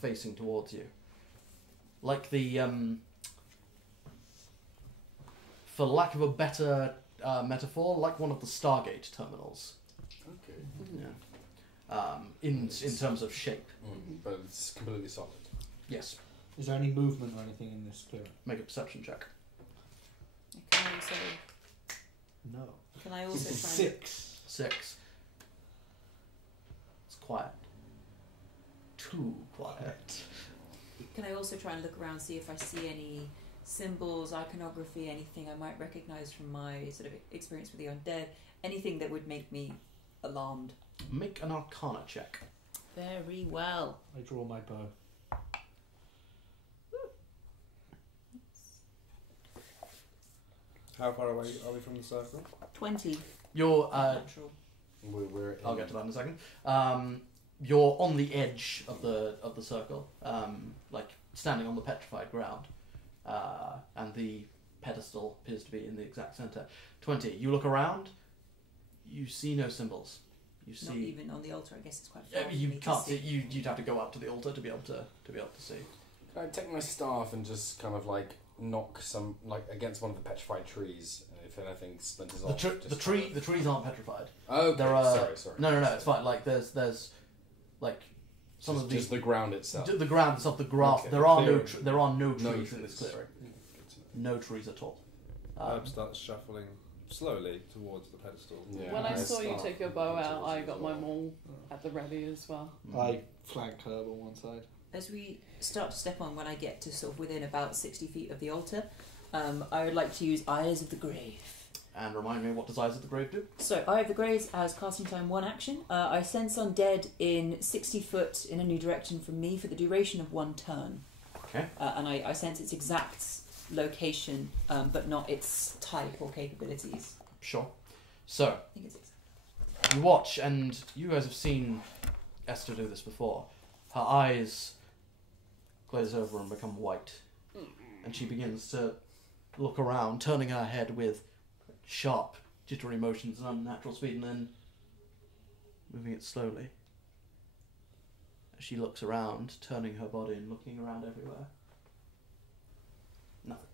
facing towards you, like the for lack of a better metaphor, like one of the Stargate terminals. Okay. Yeah. In terms of shape. But it's completely solid. Yes. Is there any movement or anything in this clearing? Make a perception check. No. Can I also try 6. 6. It's quiet. Too quiet. Can I also try and look around, see if I see any symbols, iconography, anything I might recognise from my sort of experience with the undead, anything that would make me alarmed? Make an Arcana check. Very well. I draw my bow. How far away are we from the circle? 20. You're Natural. We're I'll get to that in a second. You're on the edge of the circle, like standing on the petrified ground, and the pedestal appears to be in the exact centre. 20. You look around. You see no symbols. You see. Not even on the altar. I guess it's quite far. You for me can't to see. You'd have to go up to the altar to be able to see. Can I take my staff and just kind of like knock some against one of the petrified trees, and if anything splinters off? The trees aren't petrified. Oh, there are. Sorry. No, it's fine. Like there's like some of these. Just the ground itself. The ground itself, the grass. Okay. There are no No trees in this trees. clearing. No trees at all. Herb starts shuffling slowly towards the pedestal. Yeah, When I saw you start take your bow out, towards I it got as my well. maul at the ready as well. I flank Herb on one side. As we start to step on, when I get to sort of within about 60 feet of the altar, I would like to use Eyes of the Grave. And remind me, what does Eyes of the Grave do? So, Eye of the Grave has casting time 1 action. I sense undead in 60 foot in a new direction from me for the duration of 1 turn. Okay. And I sense its exact location, but not its type or capabilities. Sure. So, I think it's exact. you watch, and you guys have seen Esther do this before. Her eyes glaze over and become white. And she begins to look around, turning her head with sharp, jittery motions and unnatural speed, and then moving it slowly. As she looks around, turning her body and looking around everywhere. Nothing.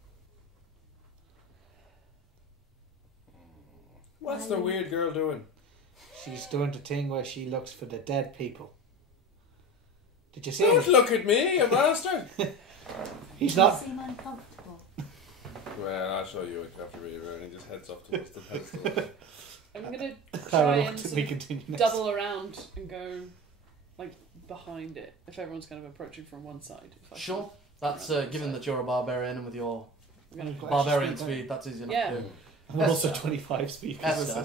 What's the weird girl doing? She's doing the thing where she looks for the dead people. Did you see Don't him? look at me, a bastard! He's not. seem uncomfortable. Well, I'll show you it after we and he just heads off towards the pedestal. I'm gonna try Clara and looked at sort me of continuously. double around and go like behind it if everyone's kind of approaching from one side. If I can. Sure. That's Around the given side. that you're a barbarian and with your I'm gonna Well, barbarian actually, speed, that's easy enough Yeah. to do. I'm also Esther. 25 speed. Esther. I'm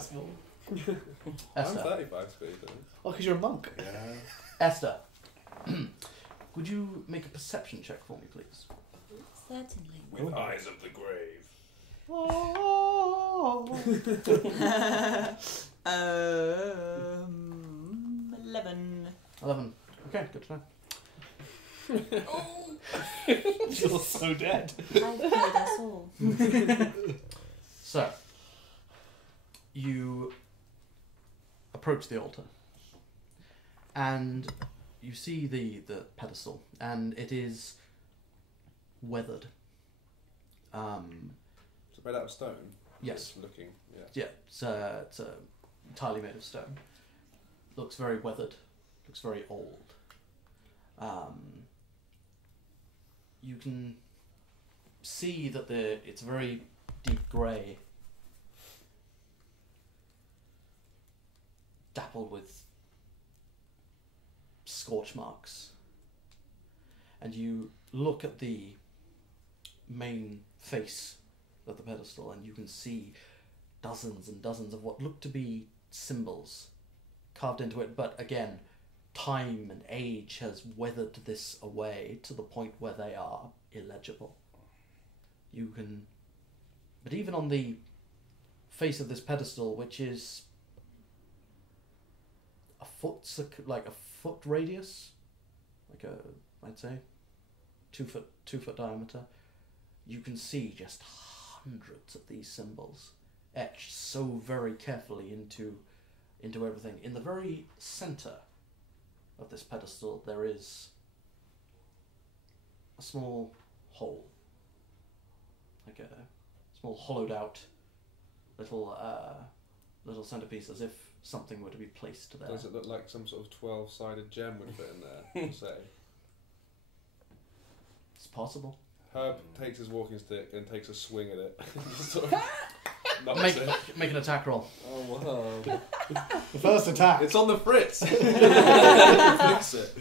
Esther. 35 speed, I think. Oh, because you're a monk. Yeah. Esther. Could you make a perception check for me, please? Certainly. With eyes of the grave. Oh. 11. 11. Okay, good to know. You're so dead. I killed us all. So, you approach the altar, and you see the pedestal, and it is weathered. It's made out of stone. Yes. It's looking. Yeah. Yeah, it's entirely made of stone. Looks very weathered. Looks very old. You can see that it's very deep grey, dappled with scorch marks. And you look at the main face of the pedestal, and you can see dozens and dozens of what look to be symbols carved into it, but again, time and age has weathered this away to the point where they are illegible. But even on the face of this pedestal, which is a foot radius, I'd say 2 foot diameter, you can see just hundreds of these symbols etched so very carefully into everything. In the very center of this pedestal, there is a small hole, like a small hollowed out little centerpiece, as if something were to be placed there. Does it look like some sort of 12-sided gem would fit in there? Say. It's possible. Herb takes his walking stick and takes a swing at it. Sort of knocks it. Make an attack roll. Oh, wow. The first attack. It's on the fritz. Fix it.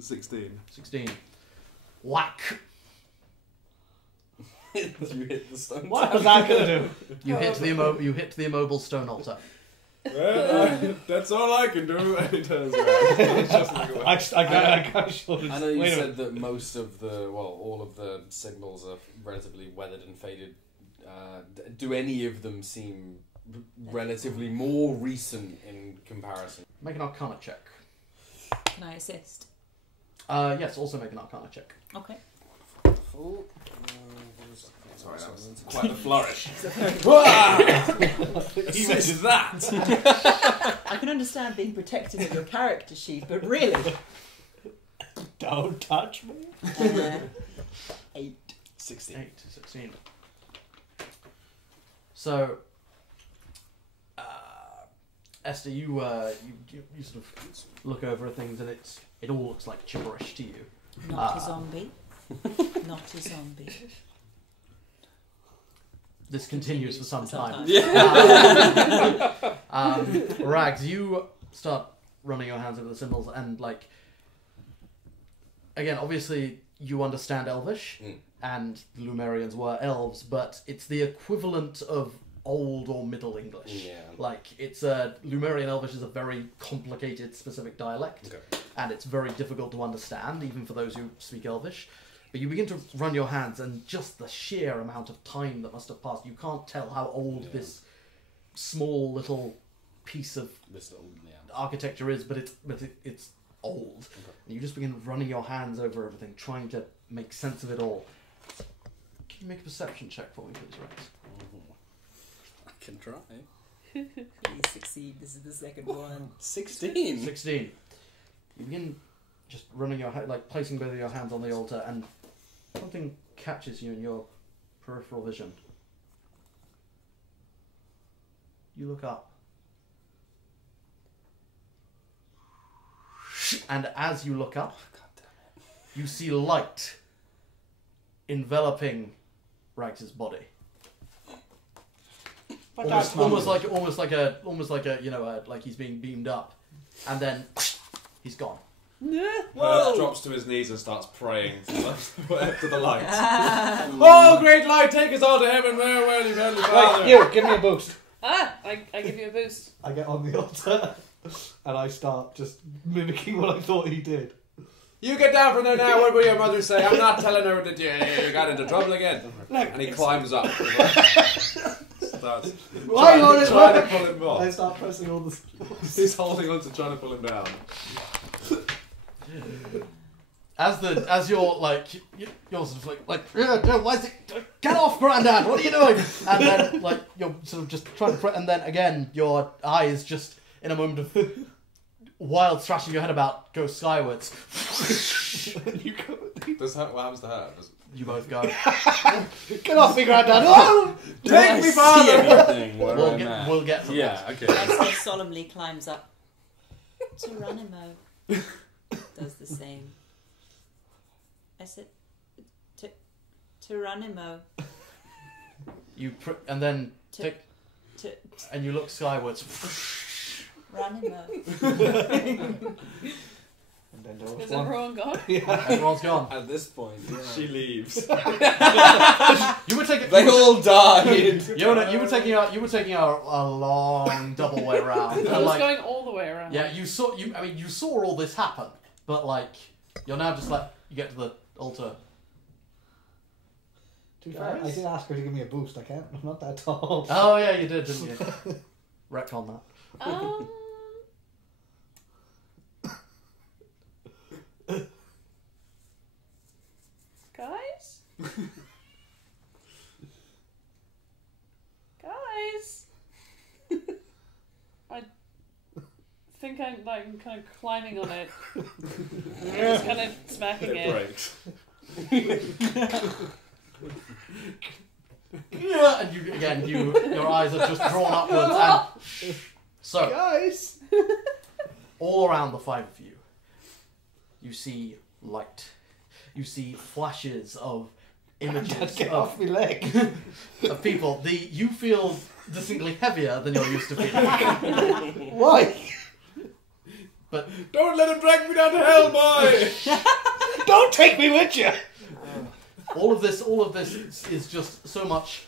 16. 16. Whack! You hit the stone. What was that going to do? You hit the immobile stone altar. Well, that's all I can do. And he turns around. I know you said that most of all of the signals are relatively weathered and faded. Do any of them seem relatively more recent in comparison? Make an Arcana check. Can I assist? Yes, also make an Arcana check. Okay. Sorry, that was quite the flourish. Assist that! I can understand being protective of your character sheet, but really... Don't touch me. 8. 16. 16. So, Esther, you sort of look over things, and it all looks like gibberish to you. Not a zombie. Not a zombie. This continues for some time. Yeah. Rags, you start running your hands over the symbols, and again, obviously you understand Elvish, and the Lumerians were elves, but it's the equivalent of Old or Middle English. Yeah. It's Lumerian Elvish is a very complicated, specific dialect, and it's very difficult to understand, even for those who speak Elvish. But you begin to run your hands, and just the sheer amount of time that must have passed, you can't tell how old this small little piece of architecture is, but it's old. And you just begin running your hands over everything, trying to make sense of it all. Can you make a perception check for me, please, Rex? I can try. Please succeed. This is the second one. 16. 16. You begin just running your placing both of your hands on the altar, and something catches you in your peripheral vision. You look up, and as you look up, you see light enveloping Rags' body. Almost like like he's being beamed up, and then he's gone. Herb drops to his knees and starts praying to the light. Oh, great light, take us all to heaven. Where you Heavenly Father? Right, you, give me a boost. I give you a boost. I get on the altar and I start just mimicking what I thought he did. You get down from there now. What will your mother say? I'm not telling her that you got into trouble again. And he climbs up. Starts trying to pull him off. I start pressing all the... He's holding on to trying to pull him down. As you're sort of why is it? Get off, Grandad! What are you doing? And then you're sort of just trying to, and then again your eyes just in a moment of wild thrashing your head about go skywards. You go. What happens to her? You both go. Get off me, Grandad! Oh! Take me, father! We'll get to that. Yeah, okay. Esther solemnly climbs up. Geronimo does the same. Esther, Geronimo. And then T- and you look skywards. Geronimo. And then there was Is one. everyone gone? Everyone's gone. At this point, yeah. She leaves. You were taking. They all died! You were taking a long double way around. I was going all the way around. Yeah, you saw all this happen, but like you're now just like you get to the altar. To be fair, I did ask her to give me a boost. I can't. I'm not that tall. Oh yeah, you did, didn't you? Retcon that. Guys? Guys? I think I'm like kind of climbing on it. I'm just kind of smacking it. breaks. Yeah, and your eyes are just drawn upwards, and so Guys! all around the five of you, you see light. You see flashes of images Get off me leg. of people. You feel distinctly heavier than you're used to feeling. Why? But Don't let him drag me down to hell, boy! Don't take me with you! all of this is just so much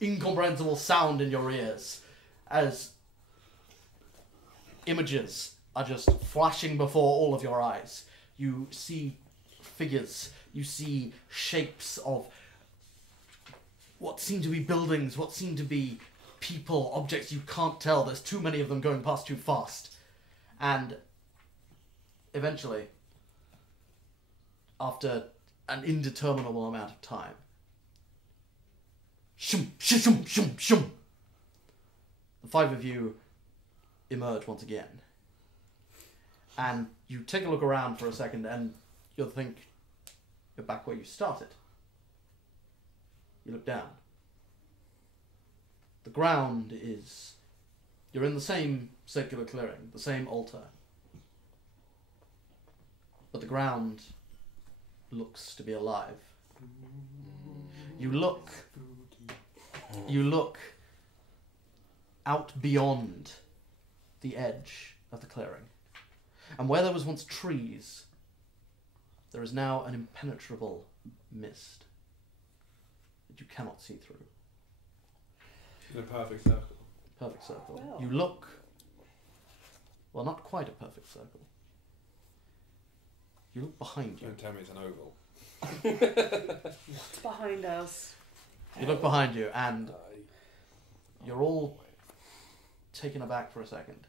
incomprehensible sound in your ears as images are just flashing before all of your eyes. You see figures, you see shapes of what seem to be buildings, what seem to be people, objects you can't tell. There's too many of them going past too fast. And eventually, after an indeterminable amount of time, shum, shum, shum, shum, the five of you emerge once again. And you take a look around for a second and you'll think you're back where you started. You look down. The ground is... You're in the same circular clearing, the same altar. But the ground looks to be alive. You look out beyond the edge of the clearing. And where there was once trees, there is now an impenetrable mist that you cannot see through. In a perfect circle. Perfect circle. Wow. You look... Well, not quite a perfect circle. You look behind you. Don't tell me it's an oval. What's behind us? You look behind you and you're all taken aback for a second.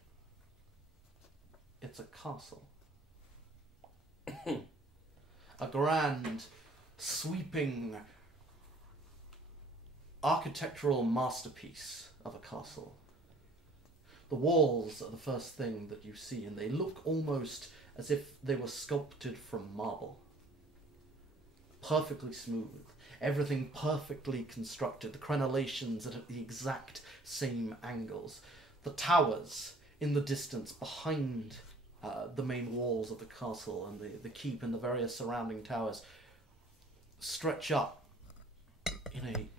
It's a castle. A grand, sweeping, architectural masterpiece of a castle. The walls are the first thing that you see, and they look almost as if they were sculpted from marble. Perfectly smooth, everything perfectly constructed, the crenellations at the exact same angles. The towers in the distance behind the main walls of the castle and the keep and the various surrounding towers stretch up in a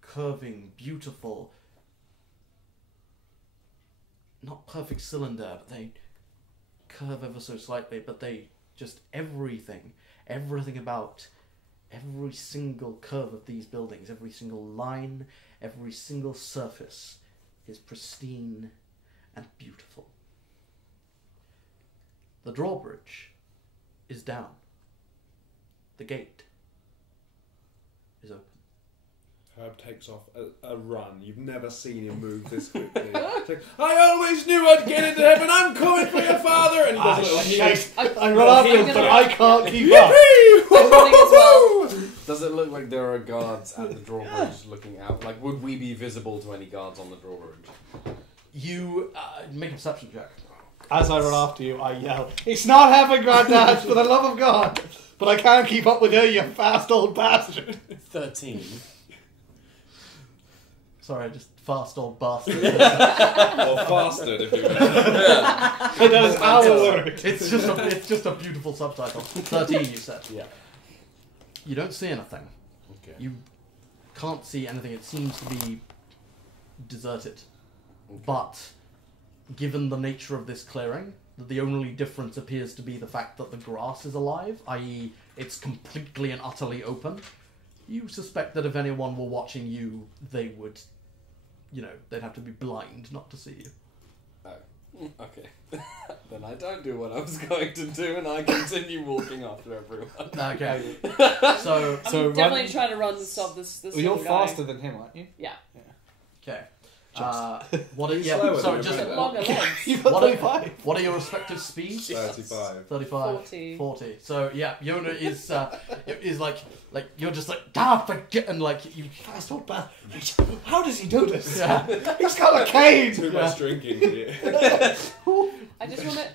curving, beautiful, not perfect cylinder, but they curve ever so slightly, but they just everything about every single curve of these buildings, every single line, every single surface is pristine and beautiful. The drawbridge is down. The gate is open. Herb takes off a run. You've never seen him move this quickly. It's like, I always knew I'd get into heaven. I'm coming for your father. And he does a little shite. I I run after him, but I can't keep up. I'm running as well. Does it look like there are guards at the drawbridge looking out? Like, would we be visible to any guards on the drawbridge? You make a perception check. As I run after you, I yell, "It's not heaven, Grandad, for the love of God! But I can't keep up with her, you fast old bastard!" 13. Sorry, just fast old bastard. Or faster, if you will. That is our word. It's just a beautiful subtitle. 13, you said. Yeah. You don't see anything. Okay. You can't see anything. It seems to be deserted. Okay. But given the nature of this clearing, the only difference appears to be the fact that the grass is alive, i.e. it's completely and utterly open. You suspect that if anyone were watching you, they would, they'd have to be blind not to see you. Oh, okay. Then I don't do what I was going to do, and I continue walking after everyone. Okay. So I'm definitely trying to run to stop this Well, you're little guy. faster than him, aren't you? Yeah. okay. Just. What are He's slower than sorry, you, just mate. Longer legs. You've got What are- 35. what are your respective speeds? 35. 35, 40. 40. So yeah, Yona is like you're just like and like you. Fast old bastard. How does he do this? Yeah. He's got a cane! Too much drinking. Yeah.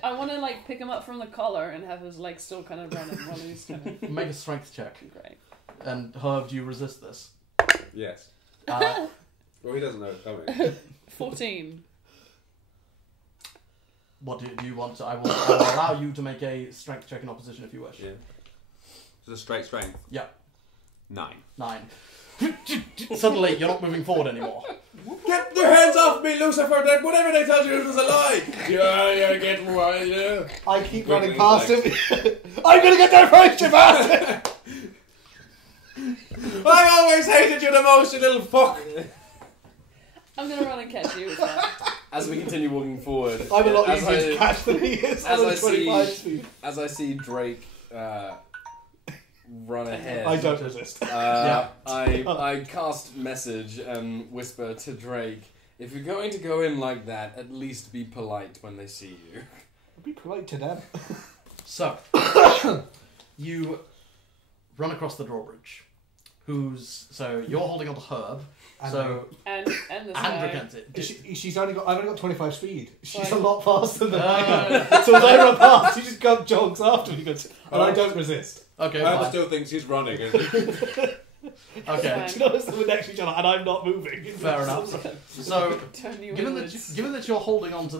I want to like pick him up from the collar and have his legs still kind of running while he's kind of Make a strength check. great. And Herb, do you resist this? Yes. Uh, Well, he doesn't know, tell me. 14. what do you want? I will allow you to make a strength check in opposition if you wish. Yeah. It's a straight strength. Yeah. 9. 9. Suddenly, you're not moving forward anymore. Get your hands off me, Lucifer! Whatever they tell you is a lie! Yeah, get right, yeah. I keep Quickly, running past him. I'm gonna get there first, you bastard! I always hated you the most, you little fuck! I'm gonna run and catch you as well. As we continue walking forward, I'm a lot as easier to I- catch than he is. as I'm I at 25 see- speed. As I see Drake run ahead, I don't resist. I cast message and whisper to Drake, if you're going to go in like that, at least be polite when they see you. Be polite to them. So, you run across the drawbridge. So you're holding on to Herb. And So And this and guy. Draken's I've only got 25 speed. She's Right. a lot faster than I No. am. So as I run past, she just jogs after me, and I don't resist. Okay, Herb fine. still thinks he's running. Okay, Fine. Do you notice that we're next to each other, and I'm not moving? fair enough. So, Turn you given inwards. that you're holding onto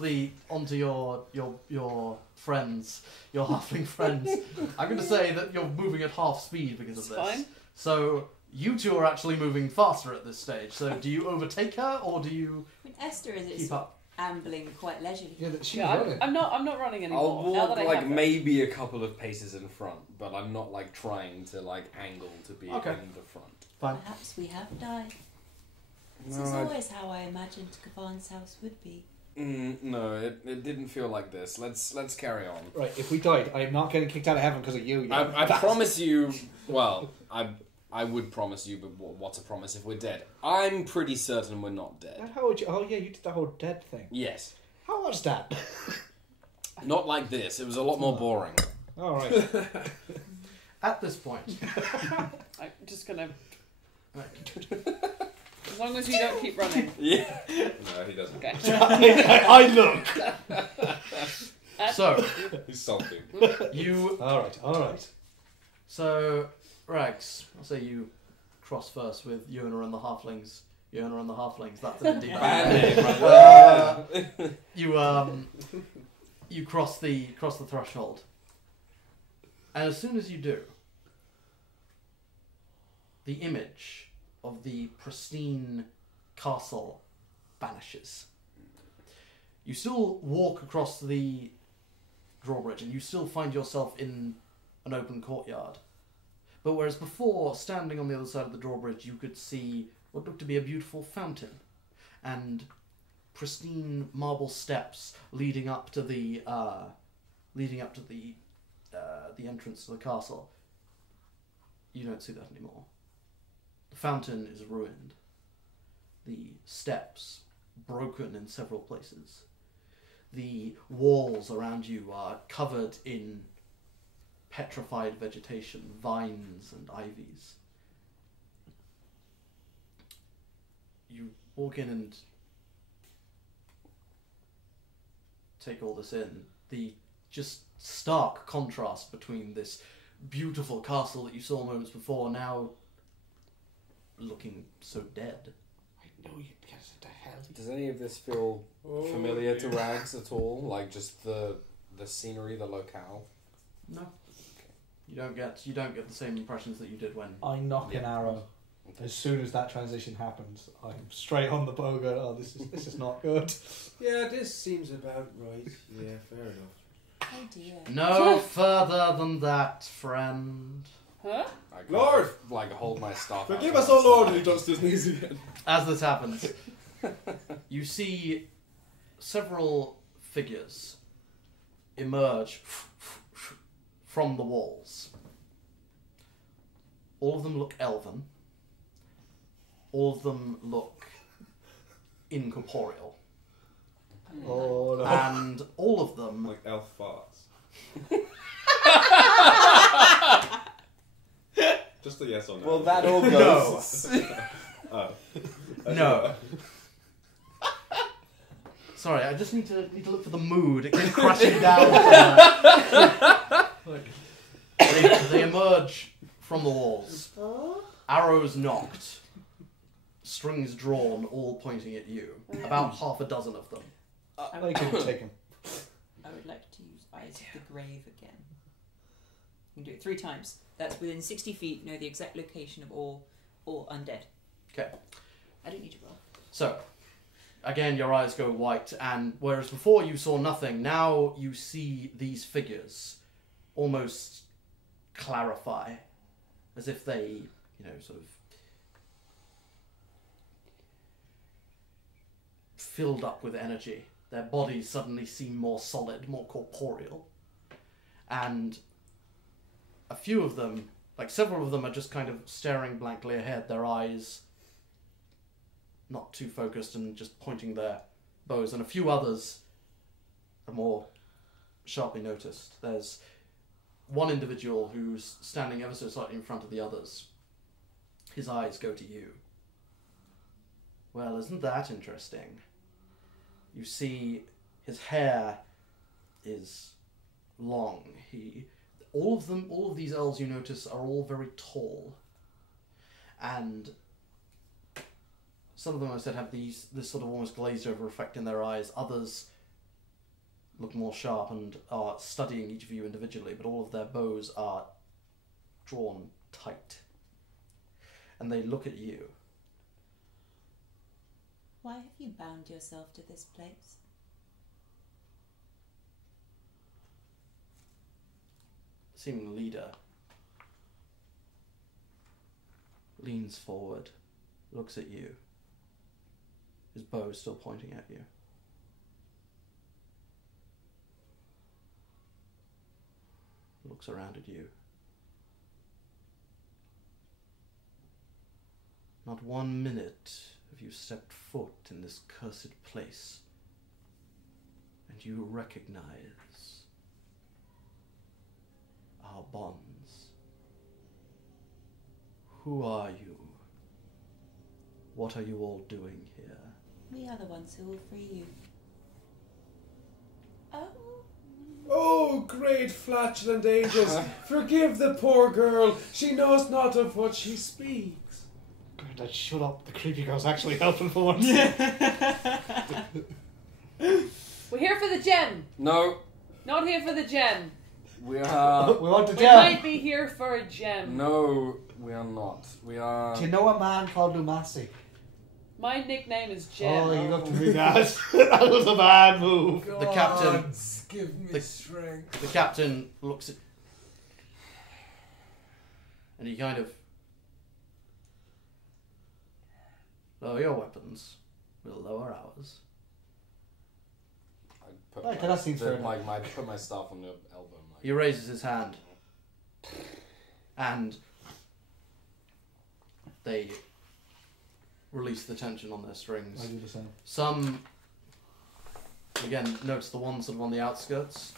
your friends, your halfling friends, I'm going to say that you're moving at half speed because of It's this. fine. So you two are actually moving faster at this stage. So do you overtake her or do you I mean, Esther is keep up? ambling quite leisurely. Yeah, she's Yeah, running. I'm not running I'll anymore. Now walk that I like have them. maybe a couple of paces in front, but I'm not like trying to like angle to be Okay. in the front. Fine. Perhaps we have died. This No, is I- always how I imagined Kavan's house would be. No, it didn't feel like this. Let's carry on. Right, if we died, I am not getting kicked out of heaven because of you. I promise you. Well, I would promise you, but what's a promise if we're dead? I'm pretty certain we're not dead. How would you? Oh yeah, you did the whole dead thing. Yes, How was that? not like this. It was a lot more boring. All right. At this point, I'm just gonna. As long as you don't keep running. Yeah. No, he doesn't. Okay. I look. so He's sulking. you All right. so Rags, I'll say you cross first with Yona and the halflings. Yona and the halflings. That's an indeed Bad name, right? You cross the threshold, and as soon as you do, the image of the pristine castle vanishes. You still walk across the drawbridge, and you still find yourself in an open courtyard. But whereas before, standing on the other side of the drawbridge, you could see what looked to be a beautiful fountain, and pristine marble steps leading up to the entrance to the castle. You don't see that anymore. The fountain is ruined. The steps broken in several places. The walls around you are covered in petrified vegetation, vines and ivies. You walk in and take all this in. The just stark contrast between this beautiful castle that you saw moments before now looking so dead. I know you'd get us into hell. Does any of this feel familiar to Rags at all? Like just the scenery, the locale? No. You don't get the same impressions that you did when I knock an arrow. As soon as that transition happens, I'm straight on the bow going, oh, this is not good. Yeah, this seems about right. Yeah, fair enough. Oh dear. no further than that, friend. Huh? I kind Lord! of, like hold my staff. Forgive out us, to O one Lord, side. and he dusts his knees again. As this happens, you see several figures emerge from the walls. All of them look elven. All of them look incorporeal. Oh no. And all of them... Like elf farts. Just a yes or no. Well, that all No. goes. Oh. No. Sorry, I just need to look for the mood. It came crashing down. They emerge from the walls. Arrows knocked. Strings drawn, all pointing at you. About half a dozen of them. I can take him. I would like to use Eyes of the Grave again. You can do it 3 times. That's within 60 feet. Know the exact location of all undead. Okay. I don't need to roll. So, again, your eyes go white, and whereas before you saw nothing, now you see these figures almost clarify, as if they, sort of filled up with energy. Their bodies suddenly seem more solid, more corporeal. And a few of them, like several of them, are just kind of staring blankly ahead, their eyes not too focused and just pointing their bows. And a few others are more sharply noticed. There's one individual who's standing ever so slightly in front of the others. His eyes go to you. Well, isn't that interesting? You see his hair is long. All of these elves you notice are all very tall. And some of them, I said, have this sort of almost glazed over effect in their eyes. Others look more sharp and are studying each of you individually, but all of their bows are drawn tight. And they look at you. Why have you bound yourself to this place? Seeming leader leans forward, looks at you. His bow is still pointing at you. Looks around at you. Not 1 minute have you stepped foot in this cursed place, and you recognize our bonds. Who are you? What are you all doing here? We are the ones who will free you. Oh. Oh, great flatulent angels, forgive the poor girl. She knows not of what she speaks. Granddad, shut up. The creepy girl's actually helping for once. We're here for the gem. No, Not here for the gem. we are. We want to We tell. might be here for a gem. No, we are not. We are. Do you know a man called Lumasi? My nickname is Gem. Oh, you looked at me, Dad. That was a bad move. The captain, Give me strength. the captain looks at, and he kind of lower your weapons. We'll lower ours. I put Right, my, that seems fair put my staff on your elbow. He raises his hand, and they release the tension on their I strings. do the same. Some, again, notice the ones sort of on the outskirts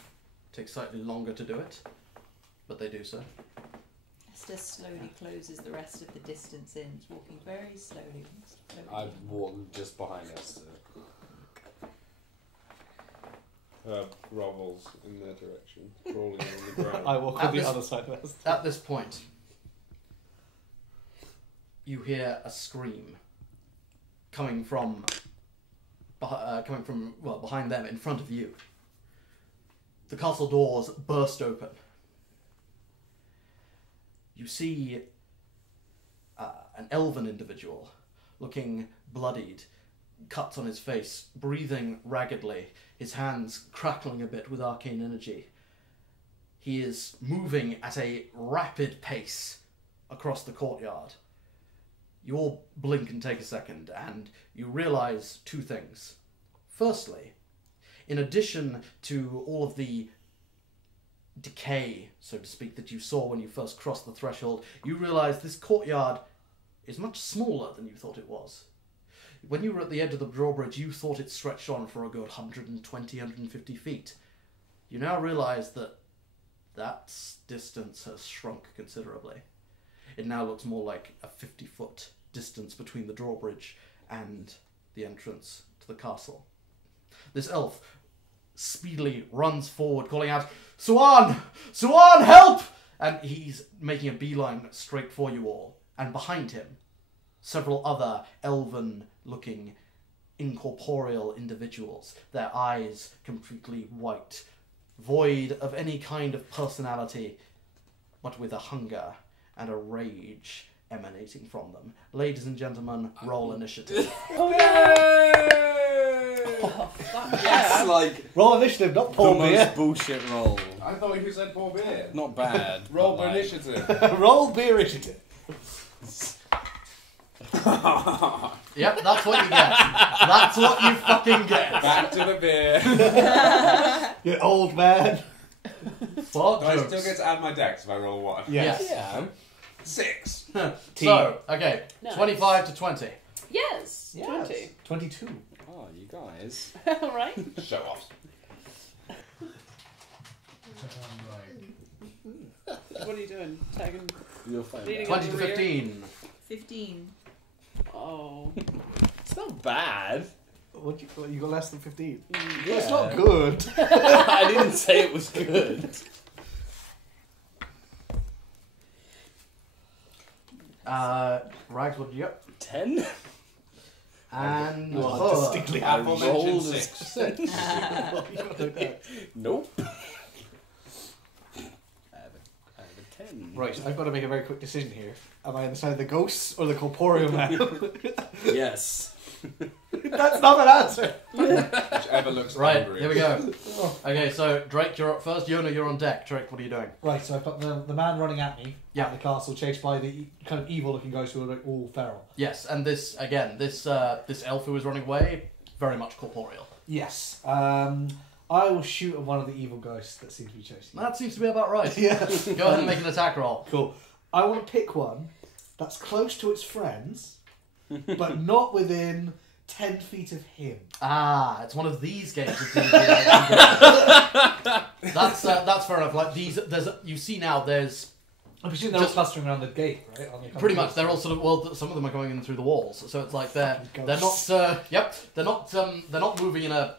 take slightly longer to do it, but they do so. Esther slowly closes the rest of the distance in, walking very slowly. I walk just behind us. Herb grovels in their direction, crawling on the ground. I walk on the other side of us. At this point, you hear a scream coming from behind them, in front of you. The castle doors burst open. You see an elven individual, looking bloodied, cuts on his face, breathing raggedly, his hands crackling a bit with arcane energy. He is moving at a rapid pace across the courtyard. You all blink and take a second, and you realise two things. Firstly, in addition to all of the decay, so to speak, that you saw when you first crossed the threshold, you realise this courtyard is much smaller than you thought it was. When you were at the edge of the drawbridge, you thought it stretched on for a good 120, 150 feet. You now realise that distance has shrunk considerably. It now looks more like a 50-foot distance between the drawbridge and the entrance to the castle. This elf speedily runs forward, calling out, "Suan! Suan, help!" And he's making a beeline straight for you all. And behind him, several other elven-looking, incorporeal individuals, their eyes completely white, void of any kind of personality, but with a hunger and a rage emanating from them. Ladies and gentlemen, roll initiative. That's like Roll initiative, not the Paul most beer. bullshit roll. I thought you said pour beer. Not bad. Roll but for like- initiative. Roll beer initiative. Yep, that's what you get. That's what you fucking get. Back to the beer. You old man. Fuck Do I jokes. still get to add my dex if I roll one? Yes. Yeah. 6. So, okay, Nice. 25 to 20. Yes. 20. 22. Oh, you guys. All right. Show off. What are you doing? Tagging. You'll find Leading out. 20 to 15. 15. Oh. It's not bad. What you got less than 15? Yeah. That's not good. I didn't say it was good. Rags, what did you get? 10? And Oh, distinctly I Aforementioned rolled 6. Nope. I have a 10. Right, I've got to make a very quick decision here. Am I on the side of the ghosts or the corporeal man? Yes. That's not an answer. Whichever looks Right, angry. here we go. Okay, so Drake, you're up first. Yona, you're on deck. Drake, what are you doing? Right, so I've got the man running at me Yeah. at the castle, chased by the kind of evil-looking ghosts who are like all feral. Yes, and this elf who is running away, very much corporeal. Yes. I will shoot at one of the evil ghosts that seem to be chasing me. That seems to be about right. Yeah. Go ahead and make an attack roll. Cool. I want to pick one that's close to its friends, but not within 10 feet of him. Ah, it's one of these games. Of D&D. That's fair enough. Like you see now. There's I'm presuming they're all clustering around the gate, right? On the pretty much. They're all sort of some of them are going in through the walls. So it's like they're not they're not moving in a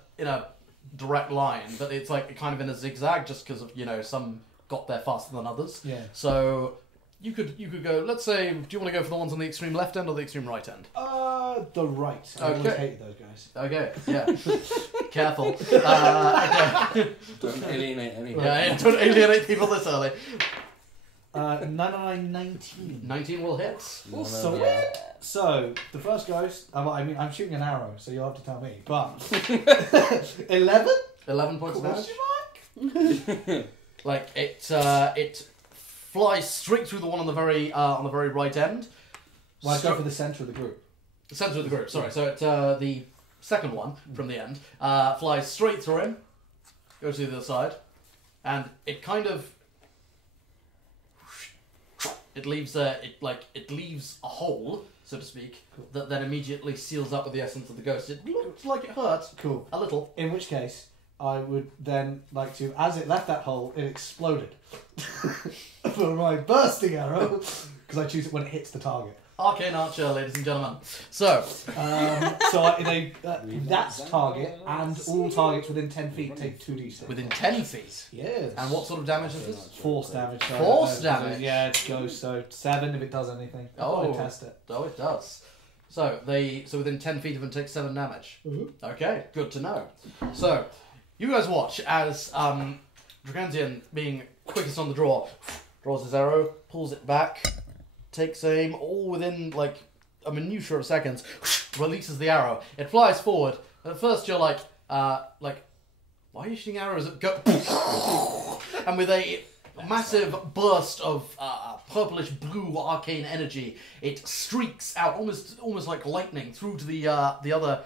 direct line, but it's like kind of in a zigzag, just because of some got there faster than others. Yeah. So you could go. Let's say, do you want to go for the ones on the extreme left end or the extreme right end? The right. I always Okay. hated those guys. Okay, yeah. Careful. Okay. Don't alienate anyone. Yeah, don't alienate people this early. 19. 19 will hit. So, so the first ghost. I'm shooting an arrow, so you'll have to tell me. But 11. 11 points of damage. Question mark? Like it flies straight through the one on the very right end. Well, I go for the centre of the group. The centre of the group. Sorry. So it the second one from the end flies straight through him, goes to the other side, and it kind of leaves a hole, so to speak, that then immediately seals up with the essence of the ghost. It looks like it hurt Cool. a little. In which case, I would then like to, as it left that hole, it exploded. For my bursting arrow, because I choose it when it hits the target. Arcane Archer, ladies and gentlemen. So, That's target, and all targets within 10 feet take 2d6. within 10 feet. Yes. And what sort of damage is this? Force damage. So Force damage? Yeah, it goes so 7 if it does anything. Oh. I test it. Oh, it does. So within 10 feet of it takes 7 damage. Okay, good to know. So, you guys watch as Drakenzian, being quickest on the draw, draws his arrow, pulls it back, takes aim, all within like a minutiae of seconds, releases the arrow. It flies forward. At first you're like, why are you shooting arrows at go? And with a massive burst of purplish blue arcane energy, it streaks out almost like lightning through to the other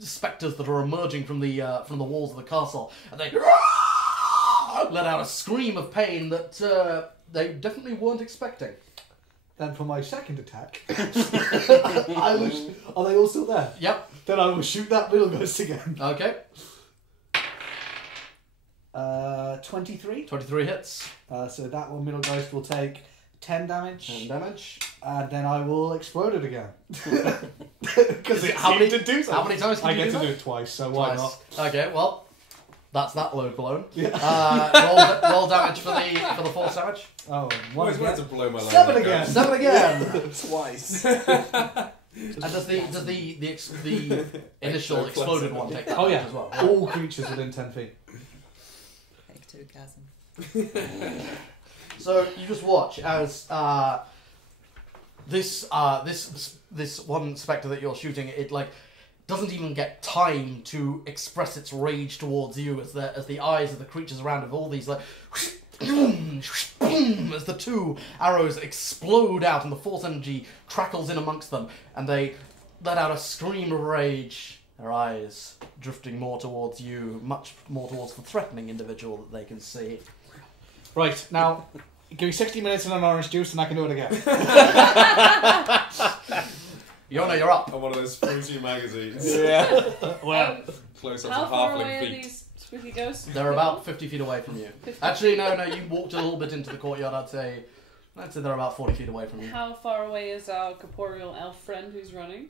spectres that are emerging from the walls of the castle, and they let out a scream of pain that they definitely weren't expecting. Then for my second attack, are they all still there? Yep. Then I will shoot that little ghost again. Okay. 23. 23 hits. So that one middle ghost will take 10 damage. 10 damage. And then I will explode it again. Because it How seemed many- to do something. how many times can I you get do to that? do it twice, so why Twice. not? Okay, well, that's that load blown. Yeah. Roll damage for the force damage. Oh, one Always wanted again. to blow my load. 7 again. 7 again. Twice. And does the initial exploded one take that Oh damage yeah, as well? all creatures within 10 feet. Ectoplasm. So you just watch as this one spectre that you're shooting, it like doesn't even get time to express its rage towards you as the eyes of the creatures around it, all these like as the two arrows explode out and the force energy crackles in amongst them, and they let out a scream of rage, their eyes drifting more towards you, much more towards the threatening individual that they can see. Right, now, give me 60 minutes and an orange juice and I can do it again. Yona, you're up. On one of those fruity magazines. Yeah. Well, Close up How to far away halfling are feet. these spooky ghosts? They're about 50 feet away from you. 50. Actually, no, you walked a little bit into the courtyard. I'd say they're about 40 feet away from you. How far away is our corporeal elf friend who's running?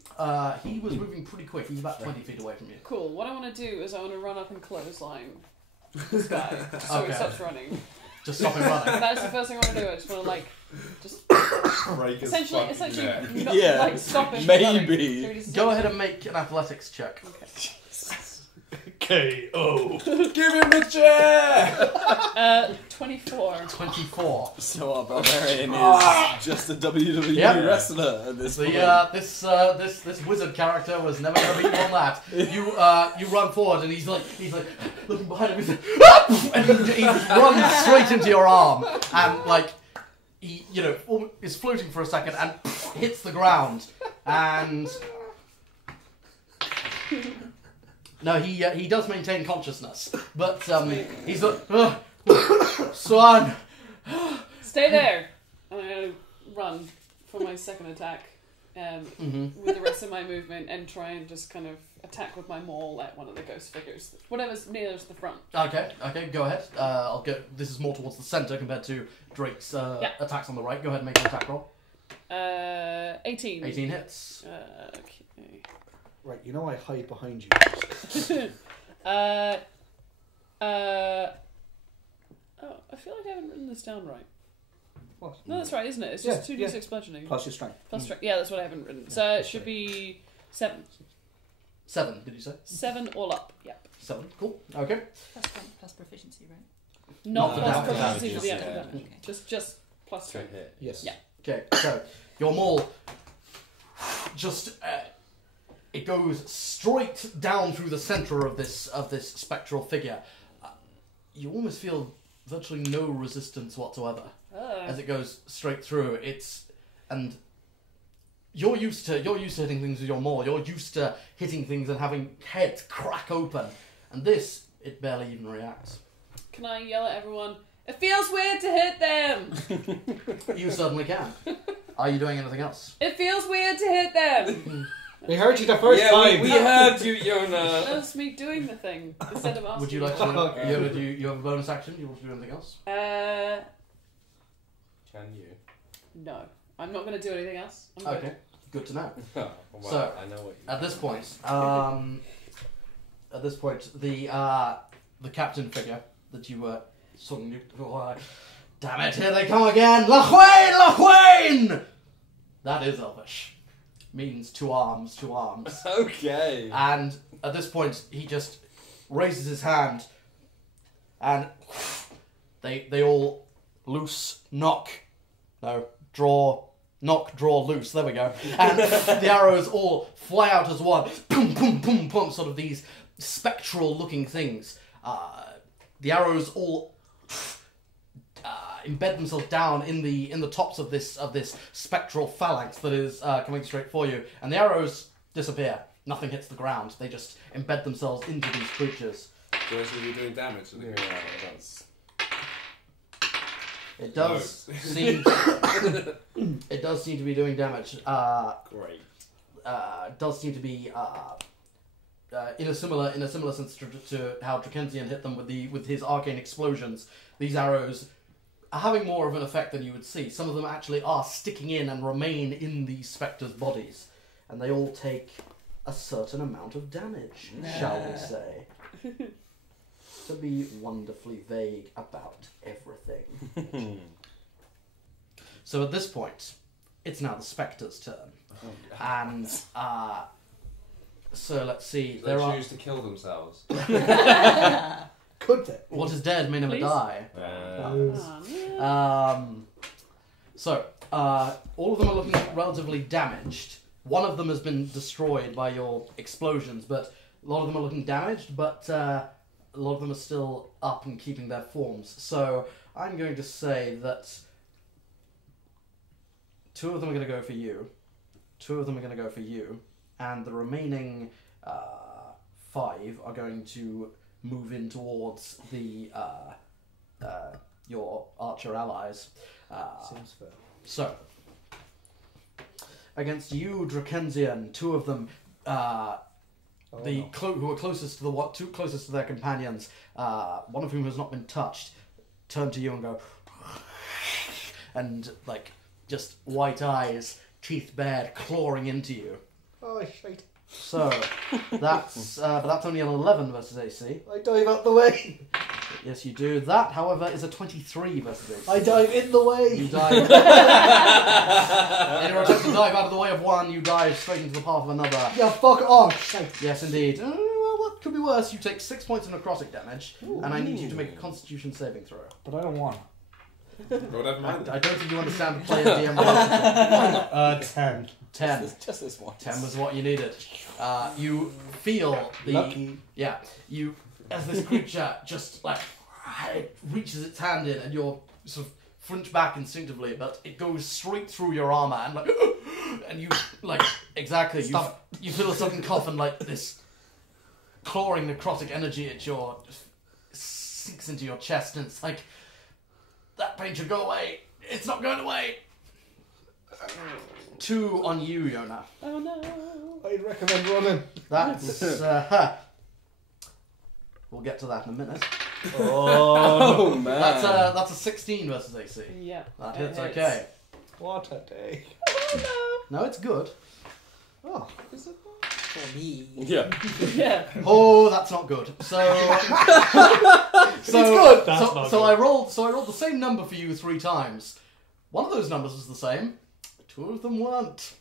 He was moving pretty quick. He's about 20 feet away from you. Cool. What I want to do is I want to run up and clothesline this guy so Okay. he stops running. Just stop him running. That's the first thing I want to do. I just want to just Break his essentially fucking neck. not, Yeah, like stop him. from maybe. running. So he just- Go ahead and make an athletics check. KO. Give him the chair! 24. 24. So our barbarian is just a WWE Yep. wrestler at this point. This wizard character was never going to beat you on that. You run forward and he's like looking behind him. He's like, and he runs straight into your arm and like he is floating for a second and hits the ground and no he does maintain consciousness, but he's like son. Stay there. I'm going to run for my second attack with the rest of my movement and try and just kind of attack with my maul at one of the ghost figures. Whatever's nearest the front. Okay, go ahead. I'll go. This is more towards the center compared to Drake's attacks on the right. Go ahead and make an attack roll. 18. 18 hits. Okay. Right, you know I hide behind you. Oh, I feel like I haven't written this down right. What? No, that's right, isn't it? It's just 2d6 bludgeoning. Plus your strength. Plus strength. Yeah, that's what I haven't written. So it should be 7. 7, did you say? 7 all up. Yep. 7. Cool. Okay. Plus proficiency, right? Not No, plus no, proficiency no, for the no, actual no. damage. Just plus Straight strength. hit. Yes. Yeah. Okay. So your maul just it goes straight down through the center of this spectral figure. You almost feel virtually no resistance whatsoever as it goes straight through. And you're used to hitting things with your maul. You're used to hitting things and having heads crack open. And this, it barely even reacts. Can I yell at everyone? It feels weird to hit them! You certainly can. Are you doing anything else? It feels weird to hit them! We heard you the first time. we heard you, Yona. That's me doing the thing instead of asking. Would you like to? You have a bonus action? You want to do anything else? Can you? No. I'm not going to do anything else. I'm good. Okay, good to know. Well, So, I know what you At this point, the captain figure that you were suddenly, damn it, here they come again! Lachwain, Lachwain! That is Elvish. Means two arms. Okay. And at this point, he just raises his hand, and they all draw, loose. There we go. And the arrows all fly out as one. Boom, boom, boom, boom. Sort of these spectral-looking things. The arrows all embed themselves down in the tops of this spectral phalanx that is coming straight for you, and the arrows disappear. Nothing hits the ground. They just embed themselves into these creatures. So it's going to be doing damage. Yeah, it does. It does seem. It does seem to be doing damage. Great. Does seem to be in a similar sense to how Drakensian hit them with his arcane explosions. These arrows are having more of an effect than you would see. Some of them actually are sticking in and remain in these spectres' bodies, and they all take a certain amount of damage, shall we say? To be wonderfully vague about everything. So at this point, it's now the spectres' turn, and so let's see. They choose to kill themselves. Could they? What is dead may never Please? die. Oh, no. So all of them are looking relatively damaged. One of them has been destroyed by your explosions, but a lot of them are looking damaged. But a lot of them are still up and keeping their forms. So I'm going to say that 2 of them are going to go for you. 2 of them are going to go for you, and the remaining 5 are going to move in towards the your archer allies. Seems fair. So, against you, Drakensian, 2 of them, who are closest to their companions, one of whom has not been touched, turn to you and go, and just white eyes, teeth bared, clawing into you. Oh, shite. So that's but that's only an 11 versus AC. I dive out the way. Yes, you do. That, however, is a 23 versus AC. I dive in the way. You dive. In your attempt to dive out of the way of one, you dive straight into the path of another. Yeah, fuck off. Shite. Yes, indeed. Well, what could be worse? You take 6 points of necrotic damage, and I need you to make a Constitution saving throw. But I don't want. Well, never mind. I don't think you understand the player DM relationship. 10. 10. Just this one. 10 was what you needed. You feel the... Lucky. Yeah, you... As this creature just, it reaches its hand in, and you're sort of flinch back instinctively, but it goes straight through your armour, and and you, exactly, you feel a sudden cough, and, this clawing necrotic energy at your... sinks into your chest, and it's like... That pain should go away. It's not going away. 2 on you, Yona. Oh no. I'd recommend running. That's we'll get to that in a minute. Oh man. That's a 16 versus AC. Yeah. That it hits. hits. Okay. What a day. Oh No, it's good. Oh, is it? For me. Yeah. no. Yeah. Oh, that's not good. So It's good. That's so not so good. I rolled the same number for you 3 times. One of those numbers was the same. 2 of them weren't.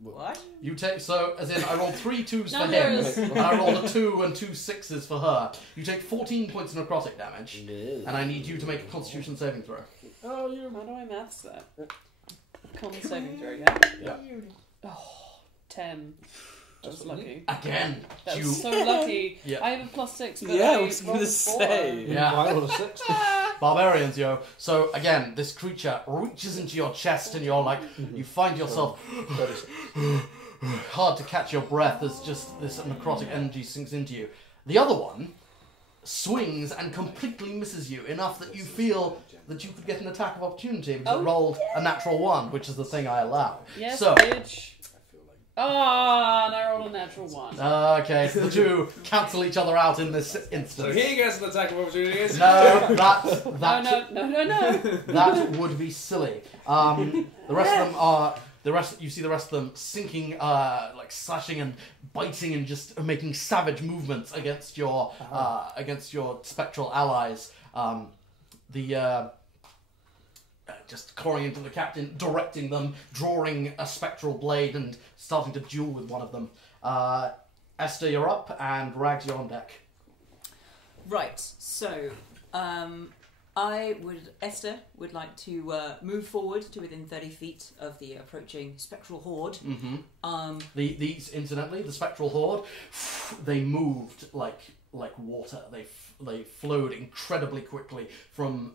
What? You take as in I rolled 3 2s for him, Numbers. and I rolled a 2 and 2 6s for her. You take 14 points of necrotic damage, and I need you to make a Constitution saving throw. Oh, you. How do I maths that? Con saving throw, yeah? Yeah. Oh, 10. Just That's lucky. Again, That's you. so lucky. Yeah. I have a +6, but Yeah, I I was gonna rolled a 4. say. Yeah. I rolled a 6. Barbarians, yo. So again, this creature reaches into your chest, and you're you find yourself hard to catch your breath as just this necrotic energy sinks into you. The other one swings and completely misses you enough that you feel that you could get an attack of opportunity because it rolled a natural 1, which is the thing I allow. Yes, So bitch. And I rolled a natural 1. Okay, so the two cancel each other out in this instance. So he gets an attack of opportunity. No, No. that would be silly. The rest of them are you see the rest of them sinking, like slashing and biting and just making savage movements against your spectral allies. Just clawing into the captain, directing them, drawing a spectral blade and starting to duel with one of them. Esther, you're up, and Rags, you're on deck. Right, so Esther would like to move forward to within 30 feet of the approaching spectral horde. Mm-hmm. These, incidentally, the spectral horde, they moved like water. They flowed incredibly quickly from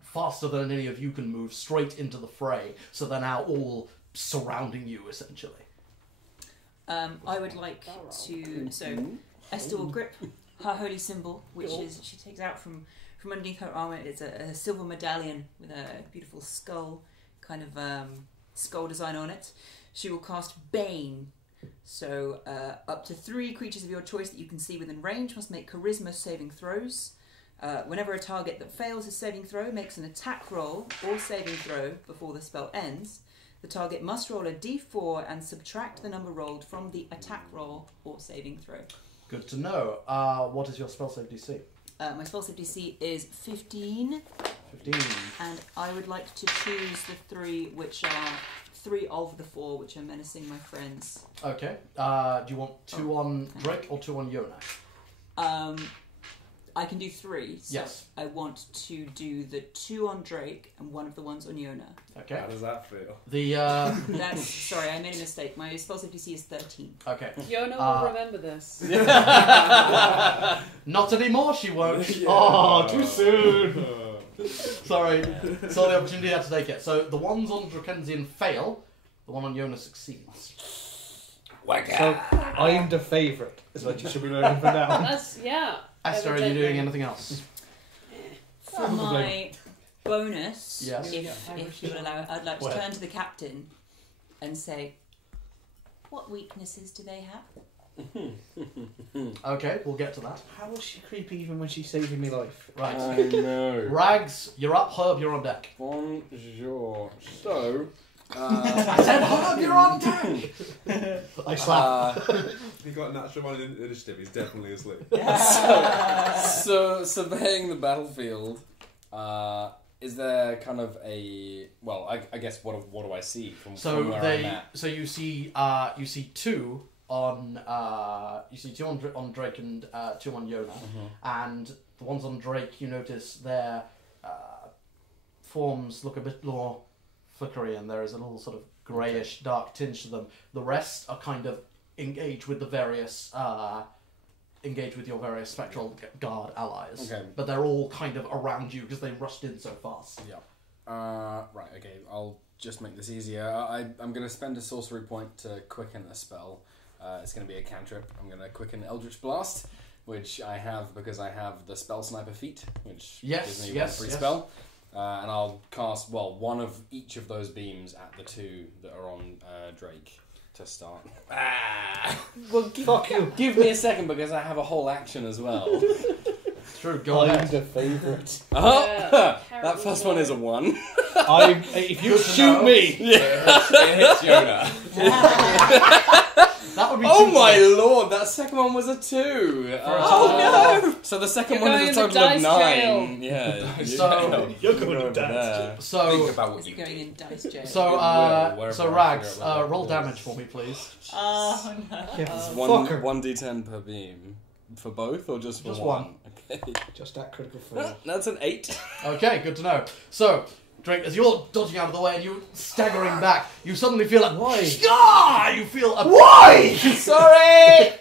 faster than any of you can move straight into the fray. So they're now all surrounding you, essentially. I would like to. So Esther will grip her holy symbol, which is she takes out from underneath her armor. It's a silver medallion with a beautiful skull, kind of skull design on it. She will cast Bane. So up to 3 creatures of your choice that you can see within range must make charisma saving throws. Whenever a target that fails a saving throw makes an attack roll or saving throw before the spell ends, the target must roll a d4 and subtract the number rolled from the attack roll or saving throw. Good to know. What is your spell save DC? My spell save DC is 15. 15. And I would like to choose the 3 which are 3 of the 4 which are menacing my friends. Okay. Do you want 2 on Drake or 2 on Yona? I can do 3. So yes. I want to do the 2 on Drake and 1 of the ones on Yona. Okay. How does that feel? Sorry, I made a mistake. My spell save DC is 13. Okay. Yona will remember this. Not anymore, she won't. Yeah. Oh, too soon. Sorry. Saw the opportunity, had to take it. So the ones on Drakensian fail, the one on Yona succeeds. So I'm the favourite, is what you should be learning for now. Esther, are you doing anything else? For my bonus, yes. if you will allow it, I'd like to turn to the captain and say, what weaknesses do they have? Okay, we'll get to that. How was she creepy even when she's saving me life? Right. I know. Rags, you're up. Herb, you're on deck. Bonjour. So, I said, Herb, you're on deck! I slap. He got a natural 1 in initiative, he's definitely asleep. so surveying the battlefield, is there kind of a... Well, I guess, what do I see from where I'm at? So you see 2 on... you see 2 on Drake and 2 on Yona. Mm-hmm. And the ones on Drake, you notice their forms look a bit more flickery, and there is a little sort of greyish dark tinge to them. The rest are kind of engaged with your various spectral guard allies. Okay. But they're all kind of around you because they rushed in so fast. Yeah. Right, okay, I'll just make this easier. I'm going to spend a sorcery point to quicken a spell. It's going to be a cantrip. I'm going to quicken Eldritch Blast, which I have because I have the Spell Sniper feat, which gives me one free spell. And I'll cast, one of each of those beams at the 2 that are on Drake to start. Well, give me a second because I have a whole action as well. True, go ahead. I'm the favourite. That first one is a 1. If you shoot me, it hits Yona. That would be my lord, that second one was a 2. No! So the second one is a total of 9. Yeah. So you're going to dice. So think about what you going in dice jail. So Rags, roll damage for me, please. Oh no. It's 1d10 per beam. For both or just for just one? Okay. Just that critical fail. That's an 8. Okay, good to know. So, Drake, as you're dodging out of the way and you're staggering back, you suddenly feel a... Why? You feel a... Why? Sorry!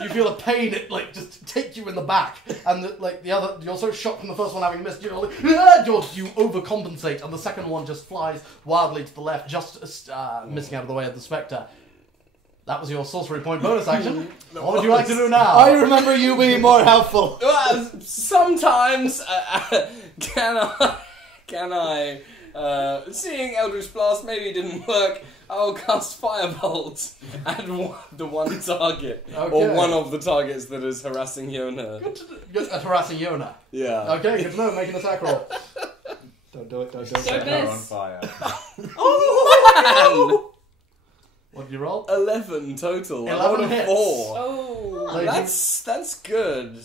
You feel a pain, it just take you in the back. And the other, you're so shocked from the first one having missed, you overcompensate, and the second one just flies wildly to the left, just missing out of the way of the Spectre. That was your sorcery point bonus action. What would you like to do now? I remember you being more helpful. Sometimes, can I Seeing Eldritch Blast maybe didn't work, I'll cast Firebolt at the one target. Okay. Or one of the targets that is harassing Yona. Good at harassing Yona. Yeah. Okay, good to know. Make an attack roll. Don't do it, don't do it. Don't Don't Her do on miss. fire. Oh, What did you roll? 11 total. 11 I hits. 4. Oh. Lady- That's good.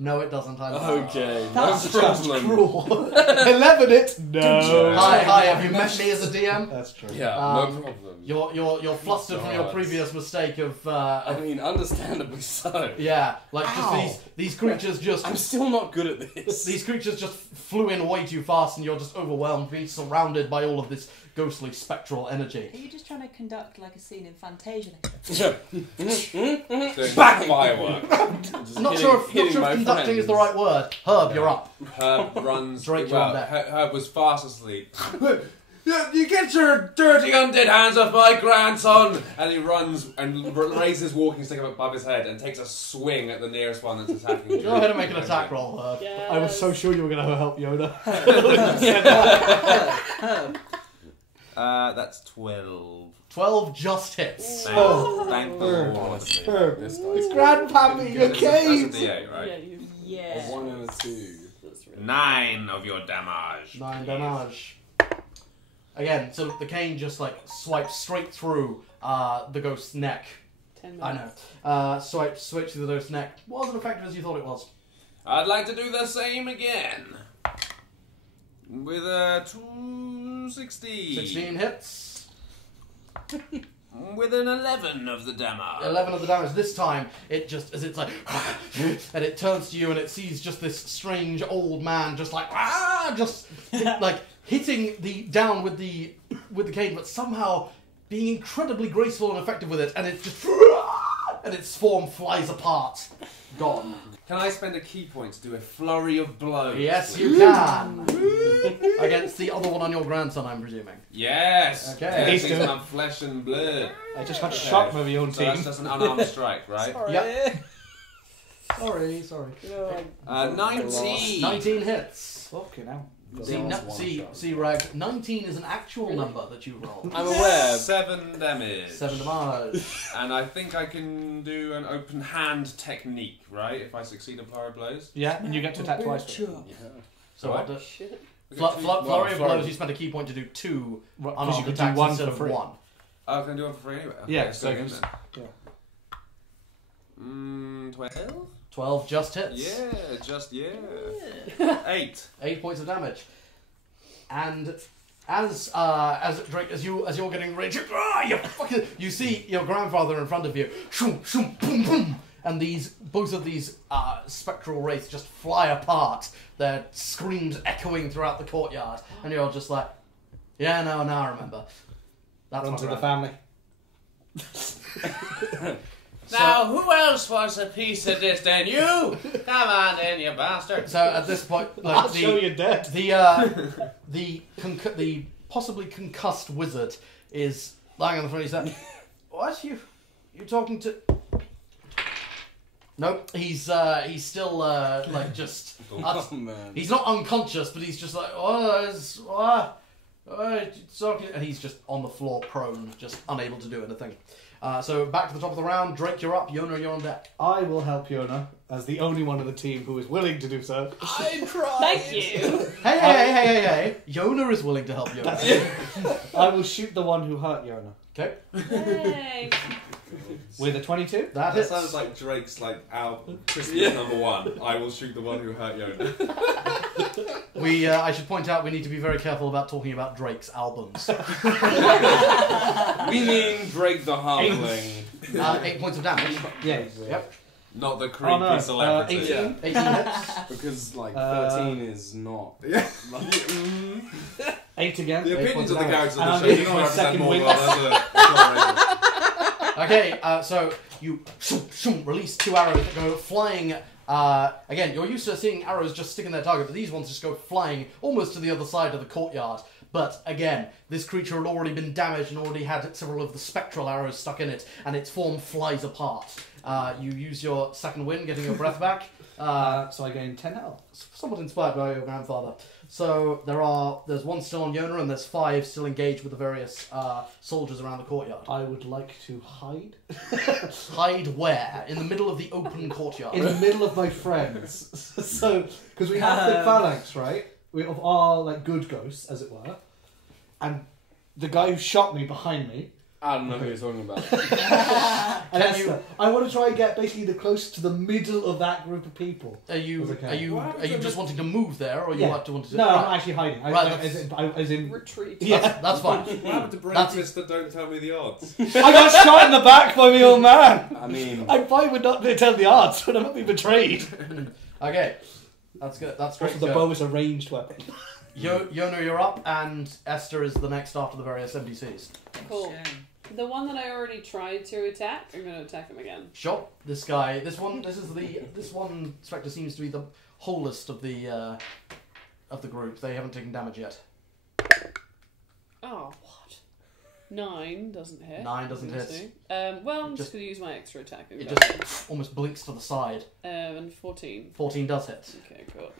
No, it doesn't. Okay, That's no just problem. cruel. 11 it? No. Hi, have you met me as a DM? That's true. Yeah, Um, no problem. You're flustered from your God. previous mistake of I mean, understandably so. yeah, like Ow. just these creatures just I'm still not good at this. these creatures just flew in way too fast, and you're just overwhelmed, being surrounded by all of this ghostly spectral energy. Are you just trying to conduct like a scene in Fantasia? Doing firework. I'm not sure if conducting is the right word. Herb, you're up. Herb runs. Drake, you're on deck. Herb was fast asleep. You get your dirty undead hands off my grandson! And he runs and raises his walking stick up above his head and takes a swing at the nearest one that's attacking. Go ahead and make an attack roll, Herb. Yes. I was so sure you were going to help Yoda. That's 12. 12 just hits. Thank the Lord. Honestly, Herb. this It's dice. Grandpappy, you're That's a caved! D8, right? Yeah, you. A Yeah. 1 and a 2. That's really 9 of your damage. 9 damage. Again, so the cane just like swipes straight through the ghost's neck. 10 I minutes. know. Swipes through the ghost's neck. Wasn't effective as you thought it was. I'd like to do the same again. With a 216. 16 hits. With an 11 of the damage. 11 of the damage. This time, it just, as it's like, and it turns to you and it sees just this strange old man just like, just like hitting down with the cane, but somehow being incredibly graceful and effective with it, and it just, and its form flies apart. Gone. Can I spend a key point to do a flurry of blows? Yes, please? you can. Against the other one on your grandson, I'm presuming. Yes! Okay. Yes, he's on flesh and blood. I just got shot by my own So that's team. just an unarmed strike, right? Sorry. Yep. Sorry. You know, 19! 19 hits. Fucking hell. See, Rag, 19 is an actual number that you roll. I'm aware. 7 damage. 7 damage. And I think I can do an open hand technique, right? If I succeed a flurry of blows. Yeah, and you get to attack twice. Yeah. So What? I'll do, shit. flurry of blows, you spend a key point to do 2 Because unarmed you could do attacks one instead for of free. 1. Oh, can I do one for free anyway? Okay, Yeah, let's so go again just- then. 12? 12 just hits. Yeah. 8. 8 points of damage. And as Drake, as you're getting ready to, you see your grandfather in front of you, shoom, shoom, boom, boom, and both of these spectral wraiths just fly apart. Their screams echoing throughout the courtyard, and you're just like, yeah, now I remember. That's Run my to the grand- family. Now, who else wants a piece of this then? You! Come on then, you bastard. So at this point, I'll like show you dead. the possibly concussed wizard is lying on the front. He's like, "What you talking to?" Nope, he's still like just. Oh, man. He's not unconscious, but he's just like, and he's just on the floor, prone, just unable to do anything. So back to the top of the round. Drake, you're up. Yona, you're on deck. I will help Yona as the only one of the team who is willing to do so. I tried. Thank you. Hey! Yona is willing to help Yona. I will shoot the one who hurt Yona. Okay, Yay. With a 22? that That hits. sounds like Drake's our Christmas number 1. I will shoot the one who hurt Yoda. I should point out we need to be very careful about talking about Drake's albums. We mean Drake the Halfling. 8 points of damage. Yeah. Yep. Not the creepy celebrity. 18 hits. Because, like, 13 is not. Yeah. 8 again. The opinions of the characters And on I'm the show getting do my not represent second more wing. than other. Okay, so you release 2 arrows that go flying. Again, you're used to seeing arrows just stick in their target, but these ones just go flying almost to the other side of the courtyard. But again, this creature had already been damaged and already had several of the spectral arrows stuck in it, and its form flies apart. You use your second wind, getting your breath back. So I gain 10 health. Somewhat inspired by your grandfather. So there's one still on Yona, and there's 5 still engaged with the various soldiers around the courtyard. I would like to hide. Hide where? In the middle of the open courtyard. In the middle of my friends. So, because we have the phalanx, right? Of our, like, good ghosts, as it were. And the guy who shot me behind me. I don't know who you're talking about. And Esther, I want to try and get basically the close to the middle of that group of people. Are you What just wanting to move there, or you Yeah. want to No, Right. I'm actually hiding. Right, As in Retreat. yeah. That's fine. What happened to brave That's- Mister? Don't tell me the odds. I got shot in the back by my old man. I mean, I'm fine with not tell the odds, but I'm not being betrayed. Okay, that's good. That's great. Also, the bow is a ranged weapon. Yona, you're up, and Esther is the next after the various NPCs. Cool. The one that I already tried to attack, I'm going to attack him again. Sure. This one Spectre seems to be the wholest of the group. They haven't taken damage yet. Oh, what? 9 doesn't hit. 9 doesn't hit. obviously. Well, I'm just Just- going to use my extra attack. and It go. just almost blinks to the side. And 14. 14 does hit. Okay, good.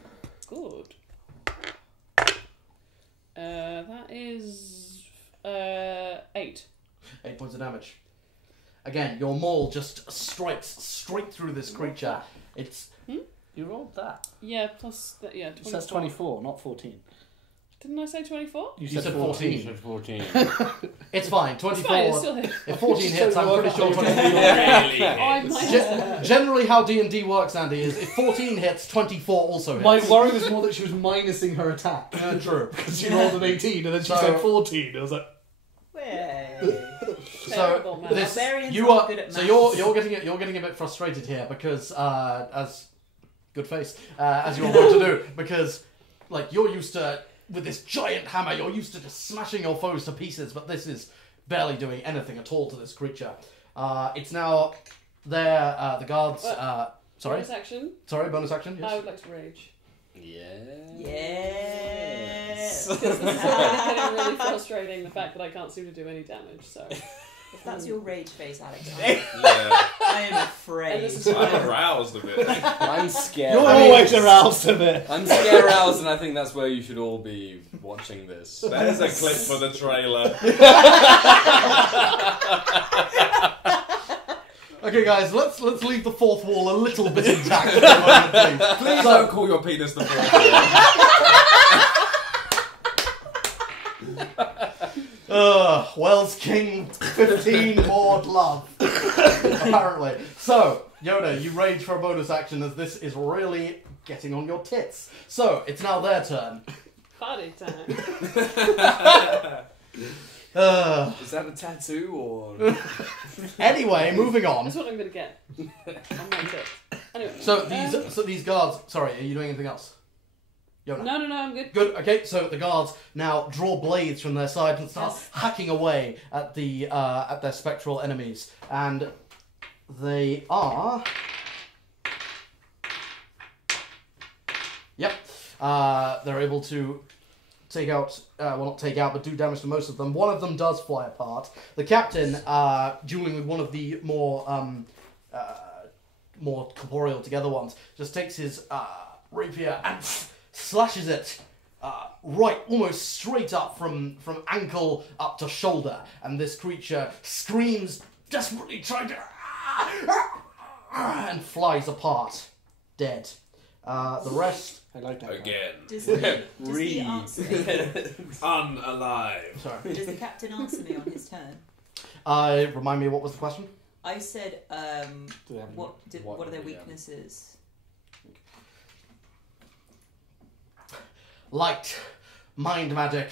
Good. That is 8. 8 points of damage. Again, your maul just strikes straight through this creature. It's You rolled that. Yeah, plus yeah. It 24. says 24, not 14. Didn't I say 24? You said 14. you said 14. It's fine. It's 24. fine. It's still hit. If 14 hits, I'm pretty sure 24. Really? I might. Generally, how D&D works, Andy, is if 14 hits, 24 also hits. My worry was more that she was minusing her attack. True. Because she rolled an 18 and then she So- said 14. I was like, Terrible, So man. this, Barbarians you aren't are good at so maths. you're getting a bit frustrated here because as good face as you're going to do because like you're used to with this giant hammer you're used to just smashing your foes to pieces, but this is barely doing anything at all to this creature. It's now there. The guards. Sorry, Bonus action. bonus action. I Yes. would like to rage. Yes. Because this is already getting really frustrating, the fact that I can't seem to do any damage, so... If that's your rage face, Alex, Yeah. I am And afraid. this is I'm aroused a bit. I'm scared. you're always aroused a bit. I'm scared aroused, and I think that's where you should all be watching this. There's a clip for the trailer. Okay, guys, let's leave the fourth wall a little bit intact. For a moment, please. Please don't call your penis the fourth wall. Wells King 15 Maud love. Apparently. So, Yoda, you rage for a bonus action as this is really getting on your tits. So, it's now their turn. Party time. Is that a tattoo or? Anyway, moving on. That's what I'm going to get. On my tip. Anyway. So these guards. Sorry, are you doing anything else? Yoda. No, I'm good. Good. Okay, so the guards now draw blades from their side and start Yes. hacking away at their spectral enemies, and they are. Yep. They're able to take out, well, not take out, but do damage to most of them. One of them does fly apart. The captain, dueling with one of the more corporeal together ones, just takes his rapier and slashes it right, almost straight up from ankle up to shoulder. And this creature screams, desperately trying to... and flies apart, dead. The rest... I like that. Again. Does he answer me? Unalive. Sorry. Does the captain answer me on his turn? Remind me, what was the question? I said, Do they have what are their yeah. weaknesses? Light, mind magic.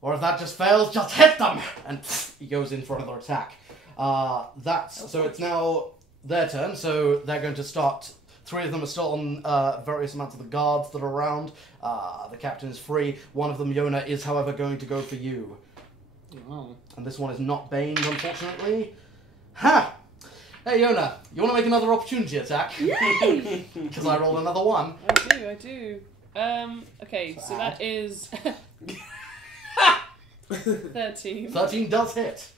Or if that just fails, just hit them! And he goes in for another attack. So it's now their turn, so they're going to start... 3 of them are still on various amounts of the guards that are around. The captain is free. One of them, Yona, is, however, going to go for you. Oh. And this one is not baned, unfortunately. Ha! Hey, Yona, you want to make another opportunity attack? Yay! Because I rolled another 1. I do. Okay, so that is... 13. 13 does hit.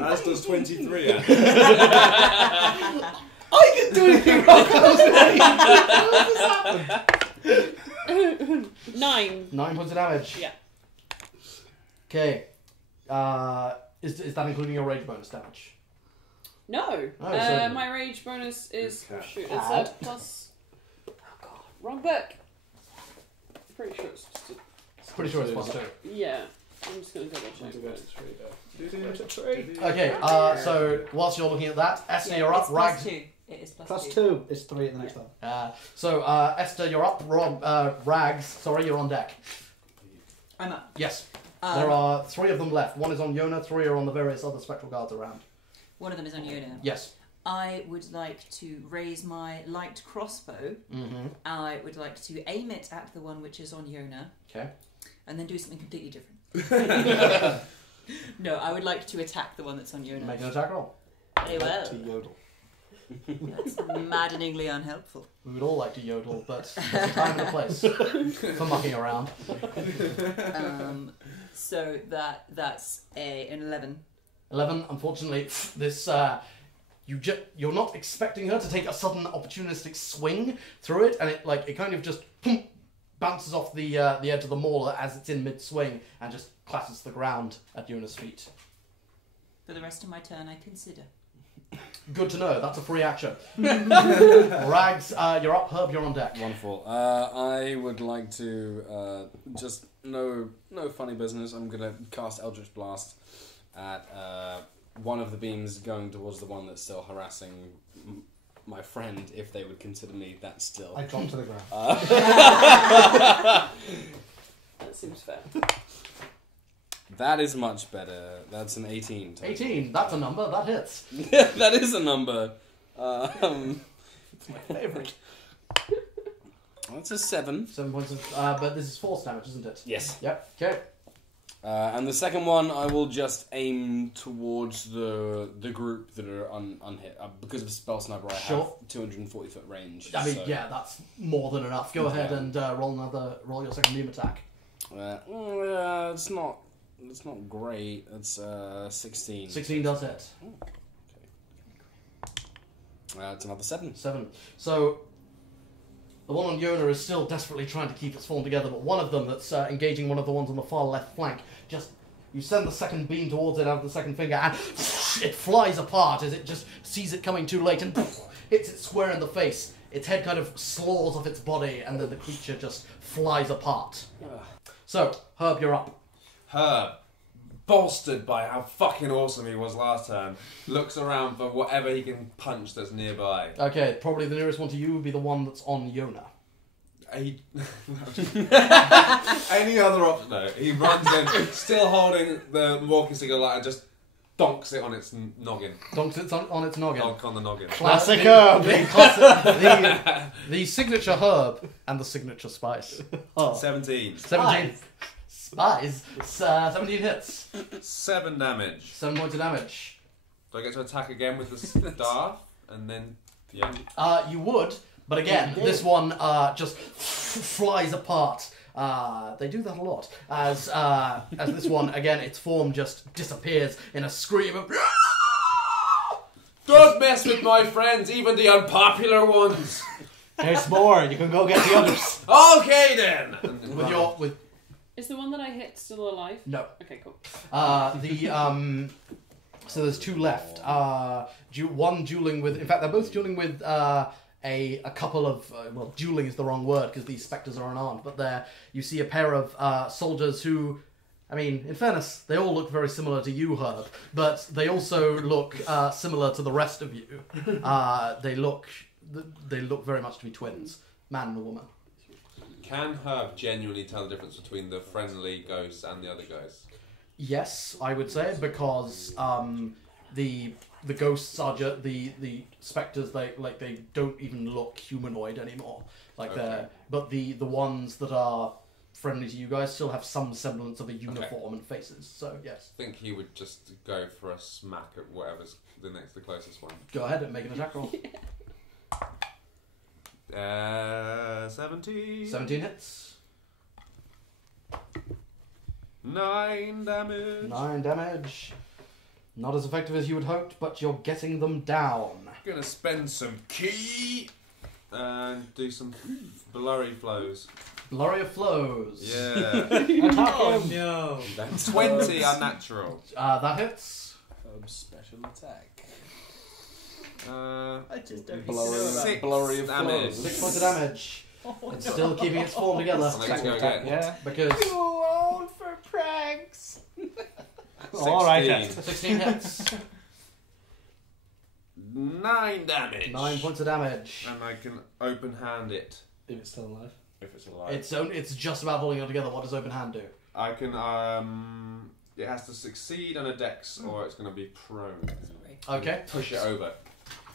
As does 23. I didn't do anything wrong. How does this happen? 9. 9 points of damage. Yeah. Okay. Is that including your rage bonus damage? No. Oh, so- My rage bonus is Okay. shoot. It's Add. a plus. Oh god, wrong book. Pretty sure it's just a, Pretty sure it's plus 2. yeah. I'm just gonna double check. Okay, so whilst you're looking at that, Esther, you're up. It's Rags. plus 2. It is plus Plus 2. 2. It's 3 at the next level. Esther, you're up. Rags, sorry, you're on deck. I'm up. Yes. There are 3 of them left. 1 is on Yona, 3 are on the various other spectral guards around. One of them is on Yoda. Yes. I would like to raise my light crossbow. Mm-hmm. I would like to aim it at the one which is on Yona, Okay. and then do something completely different. No, I would like to attack the one that's on Yona. Make an attack roll. Very well. To yodel. That's maddeningly unhelpful. We would all like to yodel, but there's a time and a place for mucking around. So that's an 11. 11, unfortunately, this you're not expecting her to take a sudden opportunistic swing through it, and it kind of just bounces off the edge of the mauler as it's in mid-swing and just clatters to the ground at Yona's feet. For the rest of my turn, I consider. Good to know. That's a free action. Rags, you're up. Herb, you're on deck. Wonderful. I would like to just no funny business. I'm gonna cast Eldritch Blast at one of the beams going towards the one that's still harassing my friend, if they would consider me that still. I drop to the ground. That seems fair. That is much better. That's an 18. total. 18. That's a number. That hits. That is a number. It's my favourite. That's a 7. 7 points of... but this is force damage, isn't it? Yes. Yep. Okay. And the second one, I will just aim towards the group that are unhit. Because of Spell Sniper, I Sure. have 240 foot range. I mean, so, yeah, that's more than enough. Go ahead Yeah. and roll your second beam attack. It's not great. It's 16. 16 does hit. It's another 7. 7. So, the one on Yona is still desperately trying to keep its form together, but one of them that's engaging one of the ones on the far left flank, you send the second beam towards it out of the second finger, and it flies apart as it just sees it coming too late and hits it square in the face. Its head kind of slaws off its body, and then the creature just flies apart. So, Herb, you're up. Herb, bolstered by how fucking awesome he was last turn, looks around for whatever he can punch that's nearby. Okay, probably the nearest one to you would be the one that's on Yona. Any other option? No. He runs in, still holding the walking stick light, and just donks it on its noggin. Donks it on its noggin. Donk on the noggin. Classic Herb. The signature herb and the signature spice. Oh. 17. 17. Spies. 17 hits. 7 damage. 7 points of damage. Do I get to attack again with the staff? And then, yeah. You would, but again, this one just flies apart. They do that a lot. As this one, again, its form just disappears in a scream of... Don't mess with my friends, even the unpopular ones. There's more. You can go get the others. Okay then. with Is the one that I hit still alive? no. Okay, cool. So there's 2 left. One dueling with... In fact, they're both dueling with a couple of... well, dueling is the wrong word because these spectres are unarmed. But there you see a pair of soldiers who... I mean, in fairness, they all look very similar to you, Herb. But they also look similar to the rest of you. They look very much to be twins. Man and a woman. Can Herb genuinely tell the difference between the friendly ghosts and the other ghosts? Yes, I would say, because the ghosts are the spectres. They don't even look humanoid anymore. But the ones that are friendly to you guys still have some semblance of a uniform and faces. So yes, I think he would just go for a smack at whatever's the closest one. go ahead and make an attack roll. 17. 17 hits. 9 damage. 9 damage. Not as effective as you had hoped, but you're getting them down. Gonna spend some key and do some blurry flows. Blurry flows. Yeah. Oh no. That's 20 unnatural. That hits. Special attack. I just don't Six blurry of damage. 6 points of damage. It's still keeping its form together. So let's go again. Yeah, because Too old for pranks. Alright. 16 hits. 9 damage. 9 points of damage. And I can open hand it If it's still alive. if it's alive. It's just about holding it together. What does open hand do? I can it has to succeed on a dex or it's gonna be prone. Okay. Push it over.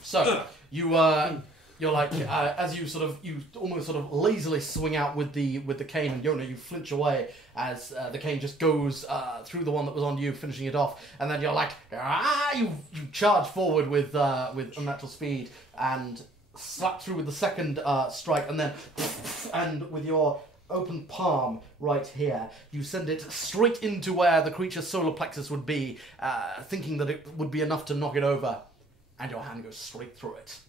So you're like as you almost sort of lazily swing out with the cane, and Yona, you flinch away as the cane just goes through the one that was on you, finishing it off, and then you're like you charge forward with unnatural speed and slap through with the second strike, and then and with your open palm right here, you send it straight into where the creature's solar plexus would be, thinking that it would be enough to knock it over, and your hand goes straight through it.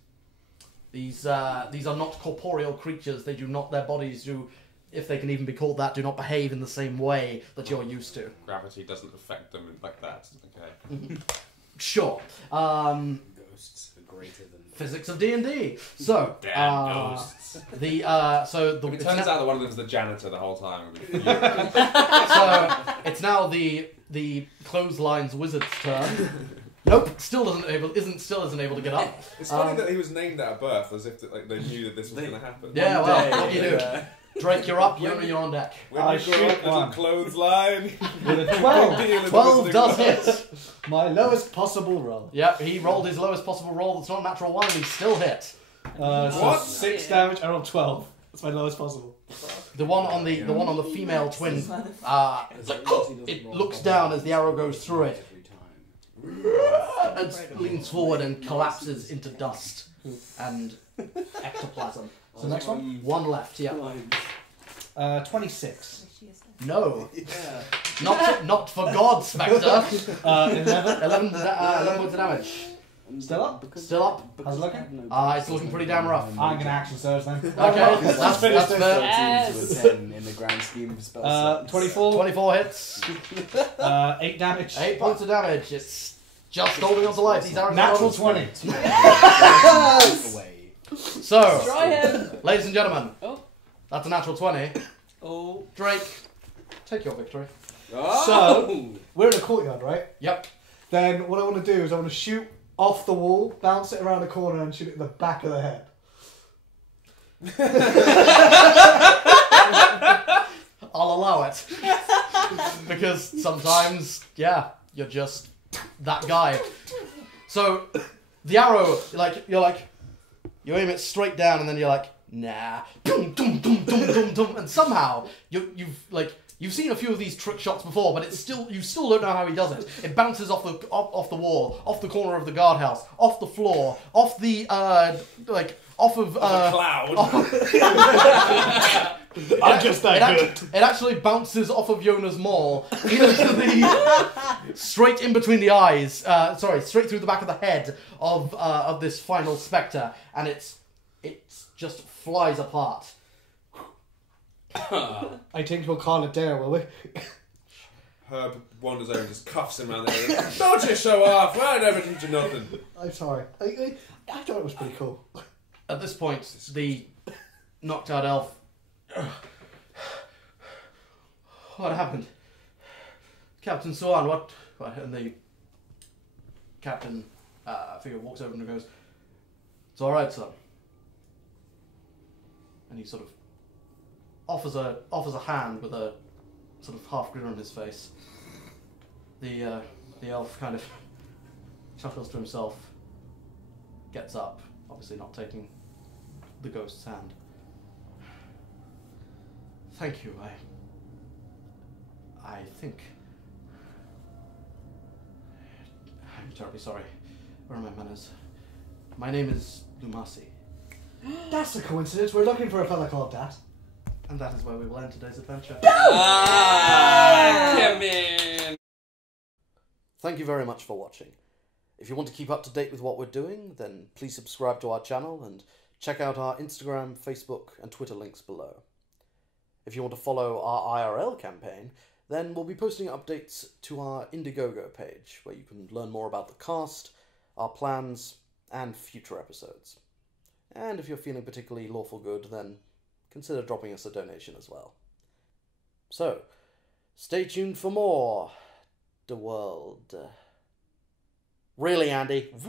These are not corporeal creatures. They do not. Their bodies do, if they can even be called that, do not behave in the same way that you're used to. Gravity doesn't affect them like that. Okay. Sure. Ghosts are greater than Physics of D&D. So Damn ghosts. If it turns out that one of them's the janitor the whole time. So it's now the clotheslines wizard's turn. Nope, still isn't able to get up. It's funny that he was named at birth as if they knew that this was going to happen. Yeah, well, what do you do? Drake, you're up. Yona, you're on deck. When I you grow shoot up, little one. clothesline. With a 12. Deal in 12 the does wizarding hit. My lowest possible roll. Yep, he rolled his lowest possible roll. That's not a natural 1, and he still hit. So What? 6 damage. I rolled 12. That's my lowest possible. The one on the female twin. It looks down as the arrow goes through it, and leans forward and collapses into dust and ectoplasm. So next one? One left. Yeah. 26. No. Not for God, Spectre. 11. 11 points of damage. Still up? Still up. How's it looking? It's looking pretty damn rough. I'm going to action surge then. Okay, that's finish fair. this. 13 to a 10 in the grand scheme of spell slots. 24. 24 hits. 8 damage. 8 points of damage. It's just holding on to life. These arrows Natural are 20. Away. So, Try him. ladies and gentlemen, Oh. that's a natural 20. Oh. Drake, take your victory. So, we're in a courtyard, right? Yep. Then what I want to do is I want to shoot off the wall, bounce it around the corner, and shoot it in the back of the head. I'll allow it. Because sometimes, yeah, you're just that guy. So, the arrow, you aim it straight down, and then you're like, nah. Dum, dum, dum, dum, dum, dum. And somehow, you've seen a few of these trick shots before, but you still don't know how he does it. It bounces off the wall, off the corner of the guardhouse, off the floor, off the off of A cloud. I'm just that good. It actually bounces off of Yona's maul straight in between the eyes. Straight through the back of the head of this final spectre, and it just flies apart. I think we'll call it there, will we? Herb wanders over and just cuffs him around the head. Don't you show off! I never teach you nothing. I'm sorry. I thought it was pretty cool. At this point, the knocked out elf. What happened? Captain Swan, what? And the captain figure walks over and goes, "It's alright, son." And he sort of offers a hand with a sort of half grin on his face. The elf kind of chuckles to himself, gets up, obviously not taking the ghost's hand. Thank you. I think I'm terribly sorry. Where are my manners? My name is Lumasi, That's a coincidence. We're looking for a fella called that. and that is where we will end today's adventure. Come in. Thank you very much for watching. If you want to keep up to date with what we're doing, then please subscribe to our channel and check out our Instagram, Facebook, and Twitter links below. If you want to follow our IRL campaign, then we'll be posting updates to our Indiegogo page, where you can learn more about the cast, our plans, and future episodes. And if you're feeling particularly lawful good, then consider dropping us a donation as well. So, stay tuned for more MaudeWorld. Really, Andy? Really?